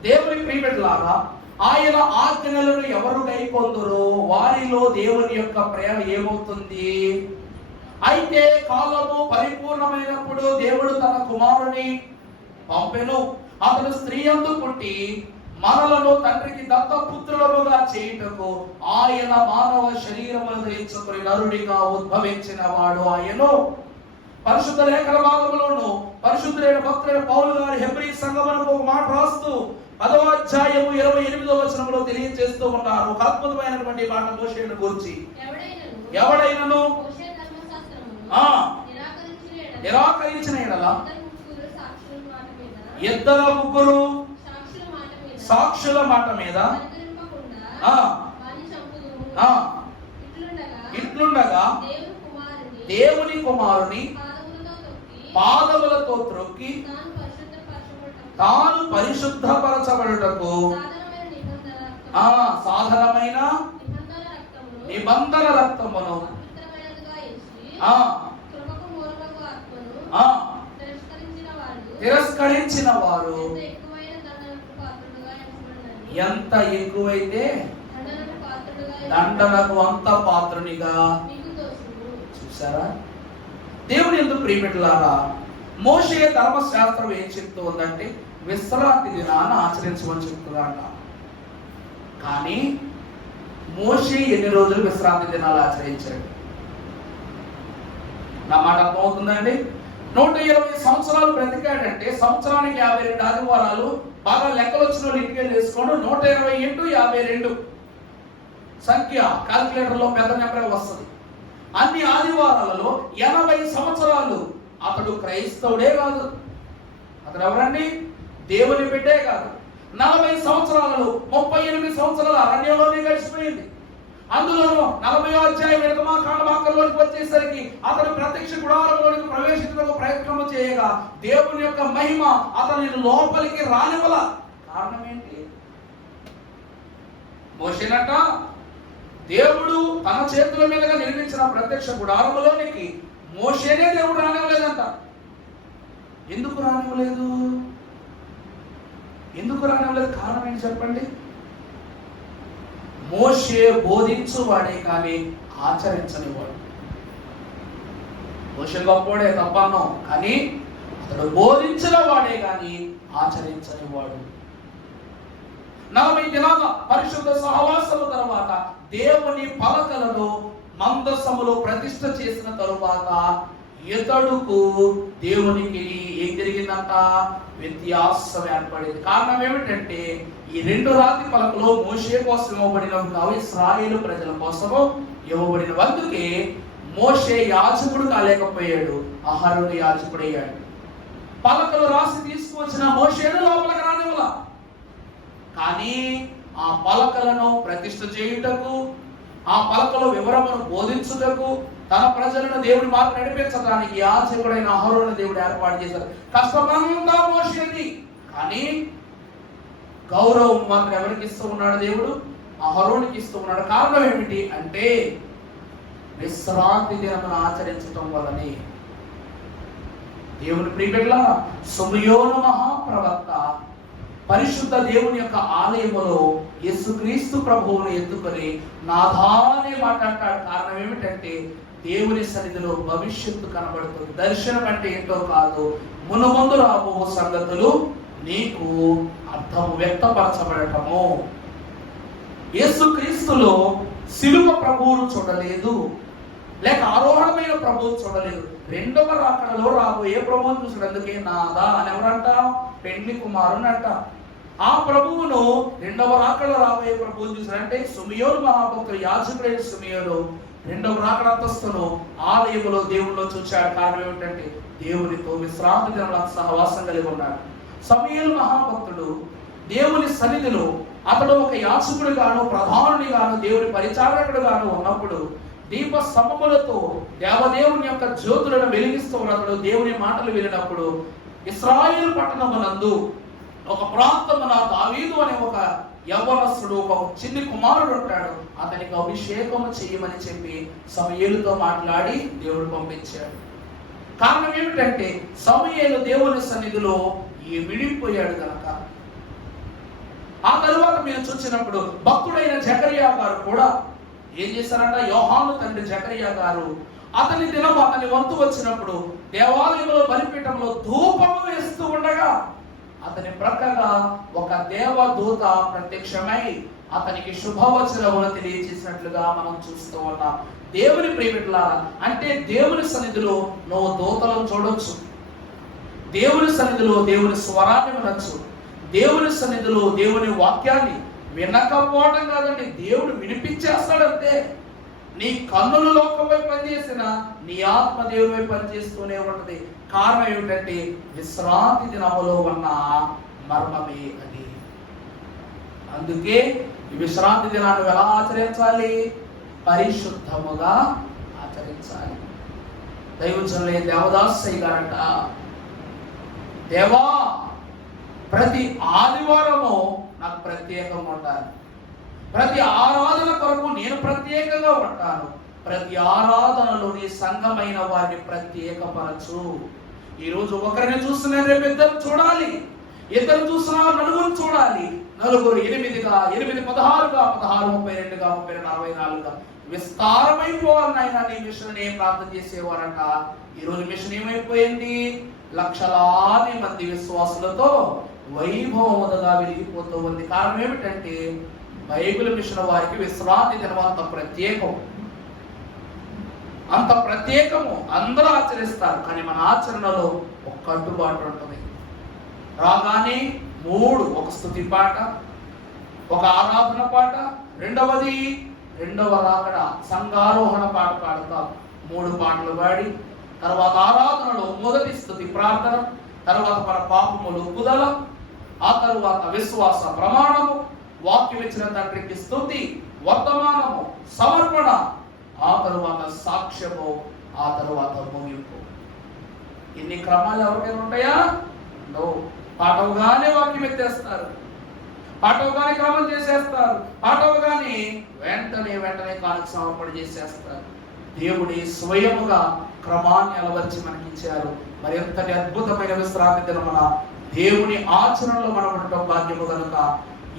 దేవుని ప్రియబిడ్డలారా, ఆయన ఆజ్ఞలను ఎవరు గైకొందురో వారిలో దేవుని యొక్క ప్రేమ ఏమవుతుంది? అయితే కాలము పరిపూర్ణమైనప్పుడు దేవుడు తన కుమారుని పంపెను. అతను స్త్రీ యందు పుట్టి మనలను తండ్రికి దత్తపుత్రులముగా చేయుటకు ఆయన మానవ శరీరమును ధరించుకుని నరుడిగా ఉద్భవించిన వాడు ఆయను. పరిశుద్ధ లేఖన భాగంలోను పరిశుద్ధులైన భక్తులైన పౌలు గారు హెబ్రీ సంఘమునకు ఒక మాట రాస్తూ 10వ అధ్యాయము 28వ వచనంలో తెలియజేస్తూ ఉన్నారు. ఒక అద్భుతమైనటువంటి మాట మోషేను గురించి. ఎవడైనను నిరాకరించిన ఎడల ఇద్దరు ముగ్గురు సాక్షుల మాట మీద ఇట్లుండగా దేవుని కుమారుని పాదములతో త్రొక్కి తాను పరిశుద్ధపరచబడుటకు సాధనమైన నిబంధన రక్తమును తిరస్కరించిన వారు ఎంత ఎక్కువైతే దండనకు అంత పాత్రునిగా. చూసారా, దేవుని ఎందుకు ప్రియబిడ్డలారా, మోషే ధర్మశాస్త్రం ఏం చెప్తూ ఉందంటే విశ్రాంతి దినాన్ని ఆచరించమని చెప్తుందంట. కానీ మోషే ఎన్ని రోజులు విశ్రాంతి దినాలు ఆచరించాడు? నా మాట అర్థమవుతుందండి? 120 సంవత్సరాలు బ్రతికాడంటే సంవత్సరానికి 52 ఆదివారాలు. బాగా లెక్కలు వచ్చిన వాళ్ళు ఇంటికి వెళ్ళి వేసుకోండి. 120 × 52 సంఖ్య క్యాల్కులేటర్లో పెద్ద నెంబర్ వస్తుంది. అన్ని ఆదివారాలలో 80 సంవత్సరాలు అతడు క్రైస్తవుడే కాదు, అతడు ఎవరండి? దేవుని బిడ్డే కాదు. 40 సంవత్సరాలలో 38 సంవత్సరాలు అరణ్యంలోనే గడిచిపోయింది. అందులోనూ 40వ అధ్యాయం నిర్గమాకాండలోకి వచ్చేసరికి అతను ప్రత్యక్ష గుడారంలోనికి ప్రవేశించడానికి ప్రయత్నం చేయగా దేవుని యొక్క మహిమ అతని లోపలికి రానివ్వల. కారణం ఏంటి? మోషేనట దేవుడు తన చేతుల మీదుగా నిర్మించిన ప్రత్యక్ష గుడారంలోనికి మోషేనే దేవుడు రానివ్వలేదంట. ఎందుకు రానివ్వలేదు? ఎందుకు రానివ్వలేదు? కారణం ఏంటి చెప్పండి? మోషే బోధించువాడే కానీ ఆచరించనివాడు. మోషే గొప్పవాడే తప్పను, కానీ అతడు బోధించిన వాడే కానీ ఆచరించనివాడు. 40 దినాల పరిశుద్ధ సహవాసము తర్వాత దేవుని పలకలను మందసములో ప్రతిష్ఠ చేసిన తరువాత ఇతడుకు దేవునికి ఏం జరిగిందంట? వ్యత్యాసం ఏర్పడింది. కారణం ఏమిటంటే ఈ 2 రాతి పలకలు మోషే కోసం ఇవ్వబడినవి కావు, ఇశ్రాయేలు ప్రజల కోసము ఇవ్వబడిన. అందుకే మోషే యాజకుడు కాలేకపోయాడు, అహరోను యాజకుడు అయ్యాడు. పలకలు రాసి తీసుకువచ్చిన మోషేను లోపలికి రానివ్వల. కానీ ఆ పలకలను ప్రతిష్ఠ చేయుటకు, ఆ పలకల వివరమును బోధించుటకు, తన ప్రజలను దేవుడి మార్గం నడిపించడానికి యాజకుడైన అహరోను దేవుడు ఏర్పాటు చేశారు. కష్టమంతా మోషేది, కానీ గౌరవం మాత్రం ఎవరికి ఇస్తూ ఉన్నాడు? దేవుడు అహరోనుకి ఇస్తూ ఉన్నాడు. కారణం ఏమిటి అంటే విశ్రాంతి దినమును ఆచరించటం వల్లనే. దేవుని ప్రియబిడ్డలారా, సమయోను మహాప్రవక్త పరిశుద్ధ దేవుని యొక్క ఆలయములో యేసుక్రీస్తు ప్రభువును ఎత్తుకొని నాథానే మాట్లాడతాడు. కారణం ఏమిటంటే దేవుని సన్నిధిలో భవిష్యత్తు కనబడుతుంది. దర్శనం అంటే ఏంటో కాదు, మునుముందు రాబో సంగతులు నీకు అర్థము వ్యక్తపరచబడటము. యేసుక్రీస్తులో శిలువ ప్రభువును చూడలేదు, లేక ఆరోహణమైన ప్రభువును చూడలేదు. 2వ రాకడలో రాబోయే ప్రభువును చూసాడు. అందుకే నాదా అని ఎవరంట? పెండ్లి కుమారుని అంట. ఆ ప్రభువును 2వ రాకడలో రాబోయే ప్రభువును చూసాడంటే సిమియోను మహాభక్తుడు, యాజకుడైన సిమియోను 2వ రాకడ అంతస్తును ఆలయములో దేవుల్లో చూచాడు. కారణం ఏమిటంటే దేవునితో విశ్రాంతి దినాల సహవాసం కలిగి ఉన్నాడు. సమూయేలు మహాభక్తుడు దేవుని సన్నిధిలో అతడు ఒక యాజకుడు గాను, ప్రధానుని గాను, దేవుని పరిచారకుడు గాను ఉన్నప్పుడు దీప స్తంభములతో దేవదేవుని యొక్క జ్యోతులను వెలిగిస్తూ అతడు దేవుని మాటలు వినినప్పుడు ఇశ్రాయేలు పట్టణమునందు ఒక ప్రాంతమున దావీదు అనే ఒక యవ్వనస్తుడు, ఒక చిన్ని కుమారుడు ఉంటాడు. అతనికి అభిషేకము చేయమని చెప్పి సమూయేలుతో మాట్లాడి దేవుడు పంపించాడు. కారణం ఏమిటంటే సమూయేలు దేవుని సన్నిధిలో విడిపోయాడు కనుక. ఆ తరువాత మీరు చూసినప్పుడు భక్తుడైన జకరియా గారు కూడా ఏం చేశారంట? యోహాను తండ్రి జకరియా గారు అతని దినం అతని వంతు వచ్చినప్పుడు దేవాలయంలో బలిపీఠంలో ధూపము వేస్తూ ఉండగా అతని ప్రక్కగా ఒక దేవదూత ప్రత్యక్షమై అతనికి శుభవచనమును తెలియజేసినట్లుగా మనం చూస్తూ ఉన్నాం. దేవుని ప్రియబిడ్డలారా, అంటే దేవుని సన్నిధిలో నువ్వు దూతలను చూడొచ్చు, దేవుని సన్నిధిలో దేవుని స్వరాన్ని వినొచ్చు, దేవుని సన్నిధిలో దేవుని వాక్యాన్ని వినకపోవడం కాదండి, దేవుడు వినిపించేస్తాడంతే. నీ కన్నులు లోకం వైపు పనిచేసిన నీ ఆత్మ దేవుని వైపు పనిచేస్తూనే ఉంటది. కారణం ఏమిటంటే విశ్రాంతి దినములో ఉన్న మర్మమే అది. అందుకే ఈ విశ్రాంతి దినాన్ని ఎలా ఆచరించాలి? పరిశుద్ధముగా ఆచరించాలి. దైవజనులే దేవదాసయ్య గారంట, దేవా ప్రతి ఆదివారము నాకు ప్రత్యేకంగా ఉండాలి. ప్రతి ఆరాధన కొరకు నేను ప్రత్యేకంగా ఉంటాను. ప్రతి ఆరాధనలోని సంఘమైన వారిని ప్రత్యేకపరచు. ఈరోజు ఒకరిని చూస్తున్నా రేపు ఇద్దరు చూడాలి, ఇద్దరు చూస్తున్నా నలుగురు చూడాలి, నలుగురు 8గా 8 16గా 16 32గా 32 44గా విస్తారమైపోవాలి. నాయన నీ మిషన్ ఏం ప్రార్థన చేసేవారంట. ఈరోజు మిషన్ ఏమైపోయింది? లక్షలాది మంది విశ్వాసులతో వైభవముగా వెలిగిపోతూ ఉంది. కారణం ఏమిటంటే బైబిల్ మిషన్ వారికి విశ్రాంతి దినం అంత ప్రత్యేకం, అంత ప్రత్యేకము. అందరూ ఆచరిస్తారు, కానీ మన ఆచరణలో ఒక కట్టుబాటు ఉంటుంది. రాగానే 3 ఒక స్తుతి పాట, ఒక ఆరాధన పాట, రెండవ రాకడ సంఘారోహణ పాట పాడతాం. 3 పాటలు పాడి తర్వాత ఆరాధనలో మొదటి స్తుతి ప్రార్థన, తర్వాత మన పాపములు ఒప్పుదల, ఆ తరువాత విశ్వాస ప్రమాణము, వాక్యం ఇచ్చిన తండ్రికి స్తుతి, వర్తమానము, సమర్పణ, ఆ తరువాత సాక్ష్యము, ఆ తరువాత ముగింపు. ఇన్ని క్రమాలు ఎవరికైనా ఉంటాయా? నో. పాటవుగానే వాక్యం ఎత్తేస్తారు, పాటవుగానే క్రమం చేసేస్తారు, పాటవుగానే వెంటనే కానుక సమర్పణ చేసేస్తారు. దేవుడి స్వయముగా క్రమాన్ని అలవర్చి మనకిచ్చారు. మరి ఎంతటి అద్భుతమైన విశ్రాంతి దినమున దేవుని ఆచరణలో మనం ఉండటం భాగ్యము కనుక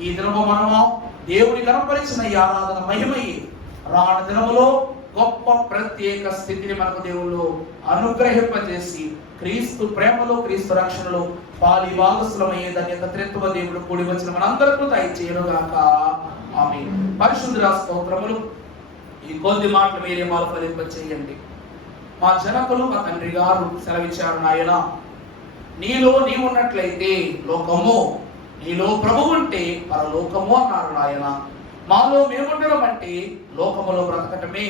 ఈ దినము మనము దేవుని కనపరిచిన ఈ ఆరాధన మహిమయ్యి రాను దినములో గొప్ప ప్రత్యేక స్థితిని మనకు దేవుళ్ళు అనుగ్రహింపజేసి క్రీస్తు ప్రేమలో క్రీస్తు రక్షణలో పాలి భాగస్వామయ్యే ధన్యత త్రిత్వ దేవుడు కూడి వచ్చిన మనందరికీ దయచేయునుగాక. ఆమేన్. పరిశుద్ధ స్తోత్రములు. ఈ కొద్ది మాటలు మీరే మాలు ఫలింప చేయండి. మా జనకులు మా తండ్రి గారు సెలవిచ్చారు, నాయన నీలో నీవున్నట్లయితే లోకము, నీలో ప్రభువు ఉంటే పరలోకము అన్నారు. నాయన మాలో మేముండడం అంటే లోకములో బ్రతకటమే,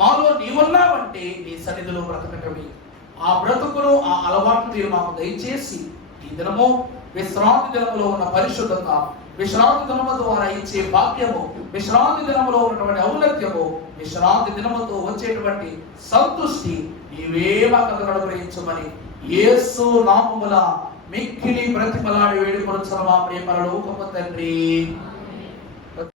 మాలో నీవున్నావంటే నీ సన్నిధిలో బ్రతకటమే. ఆ బ్రతుకును ఆ అలవాటు మీరు మాకు దయచేసి ఈ దినము విశ్రాంతి దినములో ఉన్న పరిశుద్ధత, విశ్రాంతి దినము ద్వారా ఇచ్చే భాగ్యము, విశ్రాంతి దినములో ఉన్నటువంటి ఔన్నత్యము, విశ్రాంతి దినముతో వచ్చేటువంటి సంతృష్టి నీవే మాకు అనుగ్రహించమని యేసు నామమున మిక్కిలి ప్రతిఫలాన్ని వేడుకొనుచున్న మా ప్రియ పరలోకపు తండ్రి.